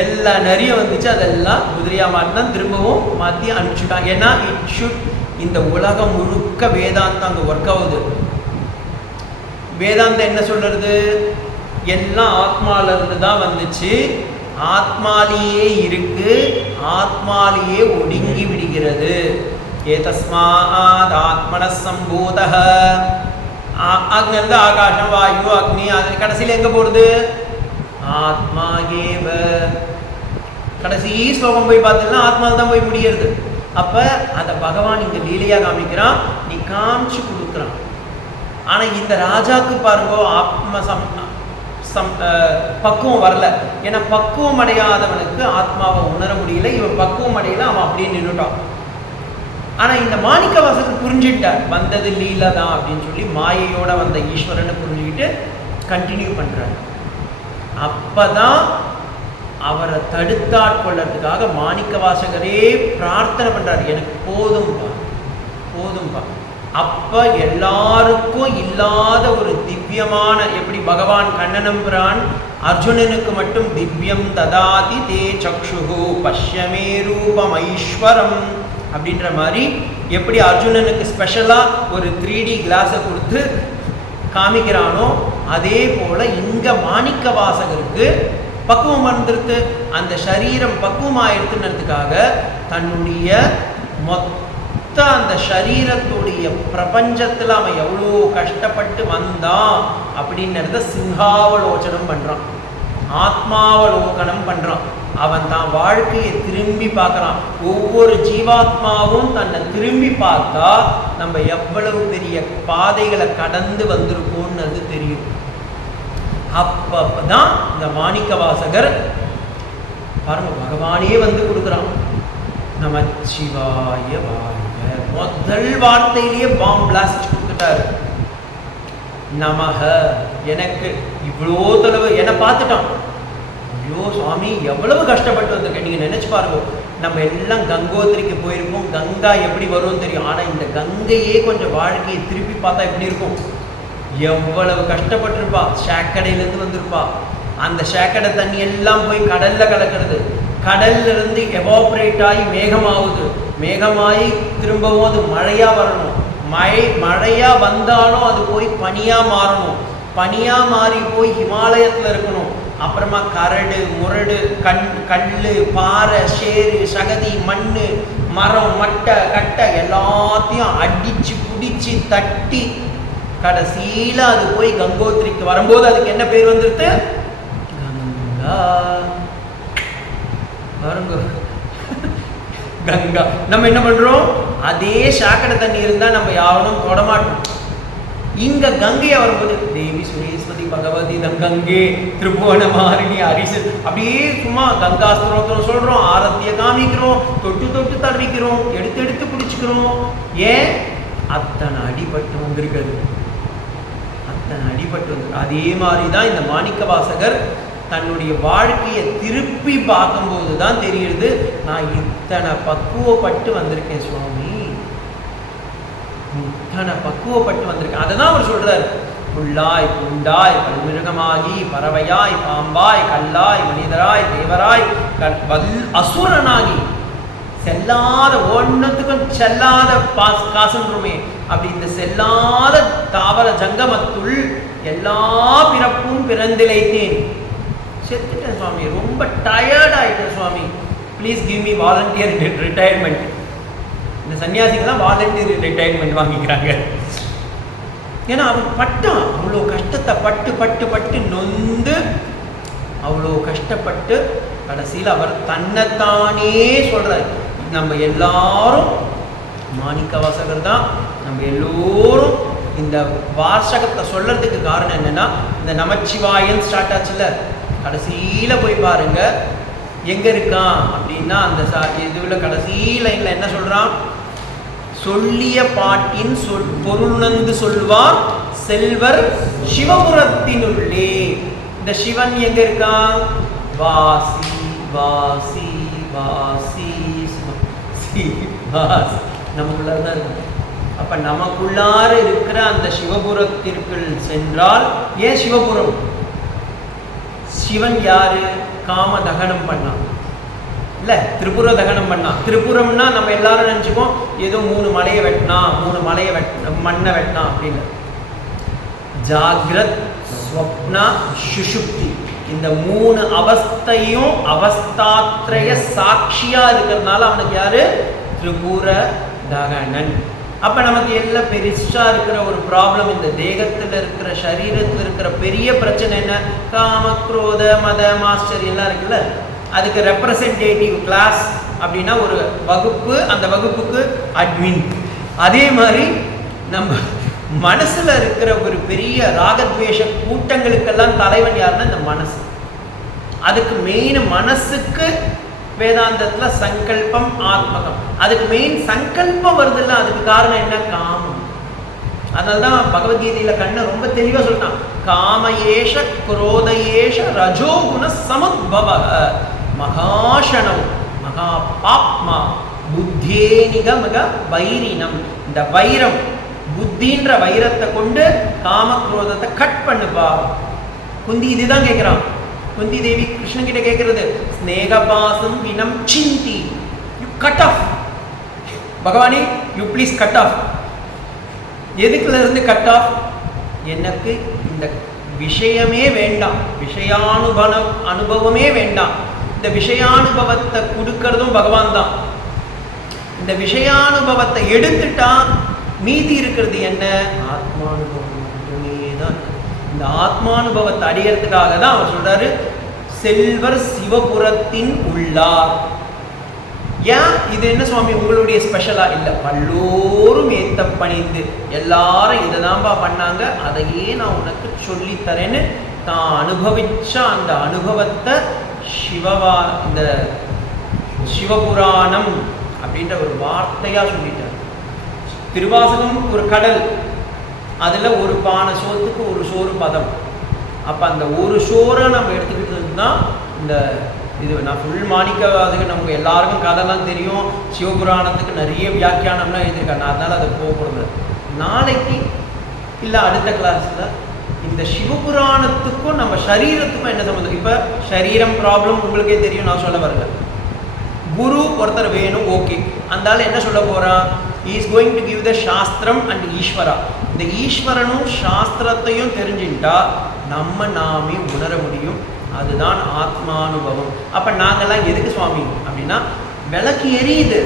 எல்லா நரியும் வந்துச்சு, அதெல்லாம் குதிரையா மாட்டினா திரும்பவும் மாற்றி அனுப்பிச்சுட்டான். ஏன்னா இட் ஷுட், இந்த உலகம் முழுக்க வேதாந்தம் அங்கே ஒர்க் ஆகுது. வேதாந்தம் என்ன சொல்றது, எல்லாம் ஆத்மால இருந்து தான் வந்துச்சு, ஆத்மாலேயே இருக்கு, ஆத்மாலேயே ஒடுங்கி விடுகிறது. ஏதஸ்மாத் ஆத்மன சம்பூதஹ, அங்கிருந்து ஆகாசம் வாயு அக்னி, அது கடைசியில் எங்க போறது, ஆத்மா ஏவ கடைசி ஸ்லோகம் போய் பார்த்தீங்கன்னா ஆத்மாவில் தான் போய் முடியறது. அப்போ அதை பகவான் இங்கே லீலையாக காமிக்கிறான், நீ காமிச்சு கொடுக்குறான். ஆனால் இந்த ராஜாவுக்கு பாருங்க பக்குவம் வரல. ஏன்னா பக்குவம் அடையாதவனுக்கு ஆத்மாவை உணர முடியல. இவன் பக்குவம் அடையல, அவன் அப்படியே நின்றுட்டான். ஆனால் இந்த மாணிக்க வாசகர் புரிஞ்சுட்டார், வந்தது லீலா தான் அப்படின்னு சொல்லி மாயையோட வந்த ஈஸ்வரனை புரிஞ்சுக்கிட்டு கண்டினியூ பண்ணுறார். அப்பதான் அவரை தடுத்தாட்கொள்ளறதுக்காக மாணிக்க வாசகரே பிரார்த்தனை பண்றாரு, எனக்கு போதும்பா போதும்பா. அப்ப எல்லாருக்கும் இல்லாத ஒரு திவ்யமான, எப்படி பகவான் கண்ணனம்பிரான் அர்ஜுனனுக்கு மட்டும் திவ்யம் ததாதி தே சக்ஷுகு பஷ்யமே ரூபம் ஐஸ்வரம் அப்படின்ற மாதிரி, எப்படி அர்ஜுனனுக்கு ஸ்பெஷலா ஒரு 3D கிளாஸை கொடுத்து காமிக்கிறானோ, அதே போல இங்க மாணிக்க வாசகருக்கு பக்குவம் வந்துருக்கு. அந்த சரீரம் பக்குவமாயிருத்துன்றதுக்காக தன்னுடைய மொத்த அந்த சரீரத்துடைய பிரபஞ்சத்தில் அவன் எவ்வளோ கஷ்டப்பட்டு வந்தான் அப்படின்றத சிங்காவலோச்சனம் பண்ணுறான், ஆத்மாவலோகனம் பண்ணுறான். அவன் தான் வாழ்க்கையை திரும்பி பார்க்குறான். ஒவ்வொரு ஜீவாத்மாவும் தன்னை திரும்பி பார்த்தா நம்ம எவ்வளவு பெரிய பாதைகளை கடந்து வந்திருக்கோம்னு அது தெரியும். அப்பதான் இந்த மாணிக்க வாசகர் பாருங்க, பகவானே வந்து கொடுக்குறான், நமச்சிவாய வாழ்க. முதல் வார்த்தையிலேயே பாம் பிளாஸ்ட் கொடுத்துட்டாரு. நமக, எனக்கு இவ்வளோ தொலைவு என்னை பார்த்துட்டான். ஐயோ சுவாமி எவ்வளவு கஷ்டப்பட்டு வந்திருக்கேன். நீங்கள் நினைச்சு பாருங்க, நம்ம எல்லாம் கங்கோத்திரிக்கு போயிருப்போம், கங்கா எப்படி வரும்னு தெரியும். ஆனால் இந்த கங்கையே கொஞ்சம் வாழ்க்கையை திருப்பி பார்த்தா எப்படி இருக்கும், எவ்வளவு கஷ்டப்பட்டிருப்பா. ஷேக்கடையிலேருந்து வந்திருப்பா. அந்த ஷேக்கடை தண்ணி எல்லாம் போய் கடல்ல கலக்கிறது, கடல்ல இருந்து எவாப்ரேட் ஆகி மேகமாகுது, மேகமாகி திரும்பவும் அது மழையா வரணும், மழையா வந்தாலும் அது போய் பனியா மாறணும், பனியா மாறி போய் ஹிமாலயத்தில் இருக்கணும். அப்புறமா கரடு முரடு கல் பாறை சேரு சகதி மண் மரம் மட்டை கட்டை எல்லாத்தையும் அடிச்சு பிடிச்சி தட்டி கடைசியில அது போய் கங்கோத்திரிக்கு வரும்போது அதுக்கு என்ன பேர் வந்துருது, கங்கா. பாருங்க, கங்கா. நம்ம என்ன பண்றோம், அதே சாக்கடை தண்ணி இருந்தா நம்ம யாரும் தொடமாட்டோம். இங்க கங்கையை வரும்போது தேவி சுரேஸ்வதி பகவதி கங்கே திரிபுவன மாரிணி அரிசு அப்படியே சும்மா கங்கா ஸ்தோத்திரம் சொல்றோம், ஆரத்திய காமிக்கிறோம், தொட்டு தொட்டு தடவிக்கிறோம், எடுத்து எடுத்து பிடிச்சிக்கிறோம். ஏன், அத்தனை அடிபட்டு வந்திருக்கிறது, அத்தனை அடிபட்டு வந்து. அதே மாதிரிதான் இந்த மாணிக்க வாசகர் தன்னுடைய வாழ்க்கையை திருப்பி பார்க்கும்போது தான் தெரியுது, நான் இத்தனை பக்குவப்பட்டு வந்திருக்கேன் சுவாமி, இத்தனை பக்குவப்பட்டு வந்திருக்கேன். அதை தான் அவர் சொல்றார், புல்லாய் புண்டாய் பல்மிருகமாகி பறவையாய் பாம்பாய் கல்லாய் மனிதராய் தேவராய் அசுரனாகி செல்லாத ஒன்றுத்துக்கும் செல்லாத காசுன்றோமே, அப்படி இந்த செல்லாத தாவர ஜங்கமத்துள் எல்லா பிறப்பும் பிறந்திழைத்தேன். செத்துட்டேன் சுவாமி, ரொம்ப டயர்ட் ஆயிட்டேன் சுவாமி, please give me volunteer retirement. இந்த சன்னியாசிகள்லாம் வாலண்டியர் ரிட்டையர்மெண்ட் வாங்கிக்கிறாங்க. ஏன்னா அவன் பட்டான், அவ்வளோ கஷ்டத்தை பட்டு பட்டு பட்டு நொந்து அவ்வளோ கஷ்டப்பட்டு கடைசியில் அவர் தன்னைத்தானே சொல்றார். நம்ம எல்லாரும் மாணிக்க வாசகர் தான், நம்ம எல்லோரும் இந்த வாசகத்தை சொல்றதுக்கு காரணம் என்னன்னா, இந்த நமச்சிவாயன் ஸ்டார்ட் ஆச்சுல்ல, கடைசியில போய் பாருங்க எங்க இருக்கான் அப்படின்னா, அந்த இதுல கடைசி லைன்ல என்ன சொல்றான், சொல்லிய பாட்டின் பொருளுணர்ந்து சொல்வார் செல்வர் சிவபுரத்தினுள்ளே. இந்த சிவன் எங்க இருக்கான், வாசி வாசி வாசி வாசி நமக்குள்ளதான் இருக்கு. அப்ப நமக்குள்ளார இருக்கிற அந்த சிவபுரத்திற்குள் சென்றால், ஏன் சிவபுரம், சிவன் யாரு, காம தகனம் பண்ணான் இல்ல, திரிபுர தகனம் பண்ணான். திரிபுரம்னா நம்ம எல்லாரும் நினைச்சுக்கோம் ஏதோ 3 மலையை வெட்டினா 3 மலையை மண்ணை வெட்டினா அப்படின்னு. ஜாகிரத் ஸ்வப்னா சுஷுப்தி, இந்த 3 அவஸ்தையும் அவஸ்தாத்ரய சாட்சியா இருக்கிறதுனால அவனுக்கு யாரு, திரிபுர தகனன். அப்ப நமக்கு எல்லாம் பெருசா இருக்கிற ஒரு ப்ராப்ளம், இந்த தேகத்துல இருக்கிற சரீரத்துல இருக்கிற பெரிய பிரச்சனை என்ன, காம குரோத மத மாஸ்டர் எல்லாம் இருக்குல்ல, அதுக்கு ரெப்ரசன்டேட்டிவ் கிளாஸ் அப்படின்னா ஒரு வகுப்பு, அந்த வகுப்புக்கு அட்மின். அதே மாதிரி நம்ம மனசுல இருக்கிற ஒரு பெரிய ராகத்வேஷ கூட்டங்களுக்கெல்லாம் தலைவன் யாருன்னா இந்த மனசு. அதுக்கு மெயின் மனசுக்கு வேதாந்தத்துல சங்கல்பம் ஆத்மகம். அதுக்கு மெயின் சங்கல்பம் வருது இல்லை, அதுக்கு காரணம் என்ன? காமம். அதனால்தான் பகவத்கீதையில கண்ணன் ரொம்ப தெளிவா சொல்லிட்டான், காமயேஷ குரோதயேஷ ரஜோகுண சமுத்பவ மகாஷணம் மகா பாப்மா புத்தே நிகமக வைரினம். இந்த வைரம், புத்தின்ற வைரத்தை கொண்டு காமக்ரோதத்தை கட் பண்ணுப்பா. குந்தி இதுதான் கேட்கிறான். குந்தி தேவி கிருஷ்ணன் கிட்ட கேட்கிறது, ஸ்நேகபாசம் வினம் சிந்தி, யூ கட் ஆஃப். பகவானே யூ ப்ளீஸ் கட் ஆஃப். எதுக்குல இருந்து கட் ஆஃப்? எனக்கு இந்த விஷயமே வேண்டாம், அனுபவமே வேண்டாம். இந்த விஷயானுபவத்தை கொடுக்கறதும் பகவான் தான். இந்த விஷயானுபவத்தை எடுத்துட்டா மீதி இருக்கிறது என்ன? ஆத்மானுபவம் மட்டுமே தான். இந்த ஆத்மானுபவத்தை அடையிறதுக்காக தான் அவர் சொல்றாரு, செல்வர் சிவபுரத்தின் உள்ளார். ஏன் இது என்ன சுவாமி உங்களுடைய ஸ்பெஷலா? இல்லை, பல்லோரும் ஏத்த பணிந்து எல்லாரும் இதை தான்பா பண்ணாங்க, அதையே நான் உனக்கு சொல்லித்தரேன்னு தான் அனுபவிச்ச அந்த அனுபவத்தை இந்த சிவபுராணம் அப்படின்ற ஒரு வார்த்தையா சொல்லிட்டார். திருவாசகம் ஒரு கடல், அதுல ஒரு பானை சோத்துக்கு ஒரு சோறு பதம். அப்ப அந்த ஒரு சோறை நம்ம எடுத்துக்கிட்டு தான் இந்த இது. நான் ஃபுல் மாணிக்கவாதிகள் நமக்கு எல்லாருக்கும் கதைலாம் தெரியும், சிவபுராணத்துக்கு நிறைய வியாக்கியானம்லாம் எழுதியிருக்காங்க, அதனால அதை போகக்கூடாது. நாளைக்கு இல்லை அடுத்த கிளாஸில் இந்த சிவபுராணத்துக்கும் நம்ம சரீரத்துக்கும் என்ன சம்மந்தம்? இப்போ சரீரம் ப்ராப்ளம் உங்களுக்கே தெரியும், நான் சொல்ல வரல. குரு ஒருத்தர் வேணும், ஓகே. அந்த ஆள் என்ன சொல்ல போகிறான்? Is going to give the சாஸ்திரம் அண்ட் ஈஸ்வரா. இந்த ஈஸ்வரனும் சாஸ்திரத்தையும் தெரிஞ்சுட்டா நாமே உணர முடியும். அதுதான் ஆத்மானுபவம். அப்போ நாங்கள்லாம் எதுக்கு சுவாமி அப்படின்னா, விளக்கு எரியுது,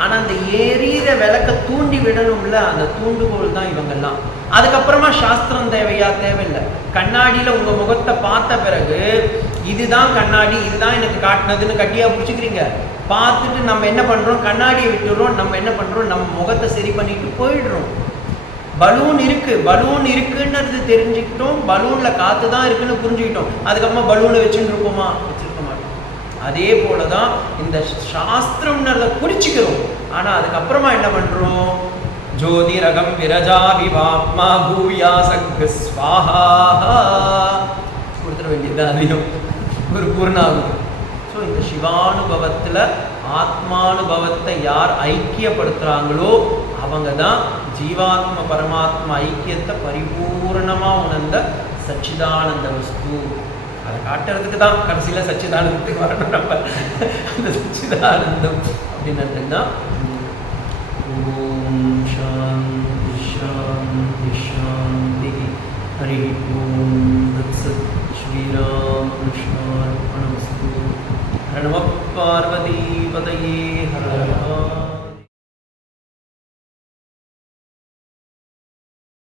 ஆனால் அந்த எரியிற விளக்க தூண்டி விடணும்ல, அந்த தூண்டுகோல் தான் இவங்கெல்லாம். அதுக்கப்புறமா சாஸ்திரம் தேவையா? தேவையில்லை. கண்ணாடியில் உங்கள் முகத்தை பார்த்த பிறகு இதுதான் கண்ணாடி, இதுதான் எனக்கு காட்டினதுன்னு கட்டியாக பிடிச்சிக்கிறீங்க. பார்த்துட்டு நம்ம என்ன பண்ணுறோம்? கண்ணாடியை விட்டுறோம். நம்ம என்ன பண்ணுறோம்? நம்ம முகத்தை சரி பண்ணிட்டு போயிடுறோம். பலூன் இருக்குன்னு தெரிஞ்சுக்கிட்டோம், பலூன்ல காத்து தான் இருக்குன்னு புரிஞ்சுக்கிட்டோம். அதுக்கப்புறமா பலூனை வச்சுட்டு இருப்போமா? வச்சிருக்க மாட்டோம். அதே போலதான் இந்த சாஸ்திரம்ன்றத பிடிச்சிக்கிறோம், ஆனா அதுக்கப்புறமா என்ன பண்றோம்? ஜோதிரகம் விரஜா விவாத்மா பூயா சங்க ஸ்வாஹா கொடுத்துட வேண்டியது, அதையும் ஒரு பூர்ணாகுது. ஸோ இந்த சிவானுபவத்தில் ஆத்மானுபவத்தை யார் ஐக்கியப்படுத்துகிறாங்களோ அவங்க தான் ஜீவாத்ம பரமாத்மா ஐக்கியத்தை பரிபூர்ணமாக உணர்ந்த சச்சிதானந்த வஸ்து. அதை காட்டுறதுக்கு தான் கடைசியில் சச்சிதானந்தத்துக்கு வரணும் நம்ம. அந்த சச்சிதானந்தம் அப்படின்றது தான். ஓம் சாந்தி சாந்தி சாந்தி. ஹரி ஓம் தத்சத். ஸ்ரீராம் கிருஷ்ணார்ப்பணமஸ்து. ஹர நம பார்வதி பதயே ஹர.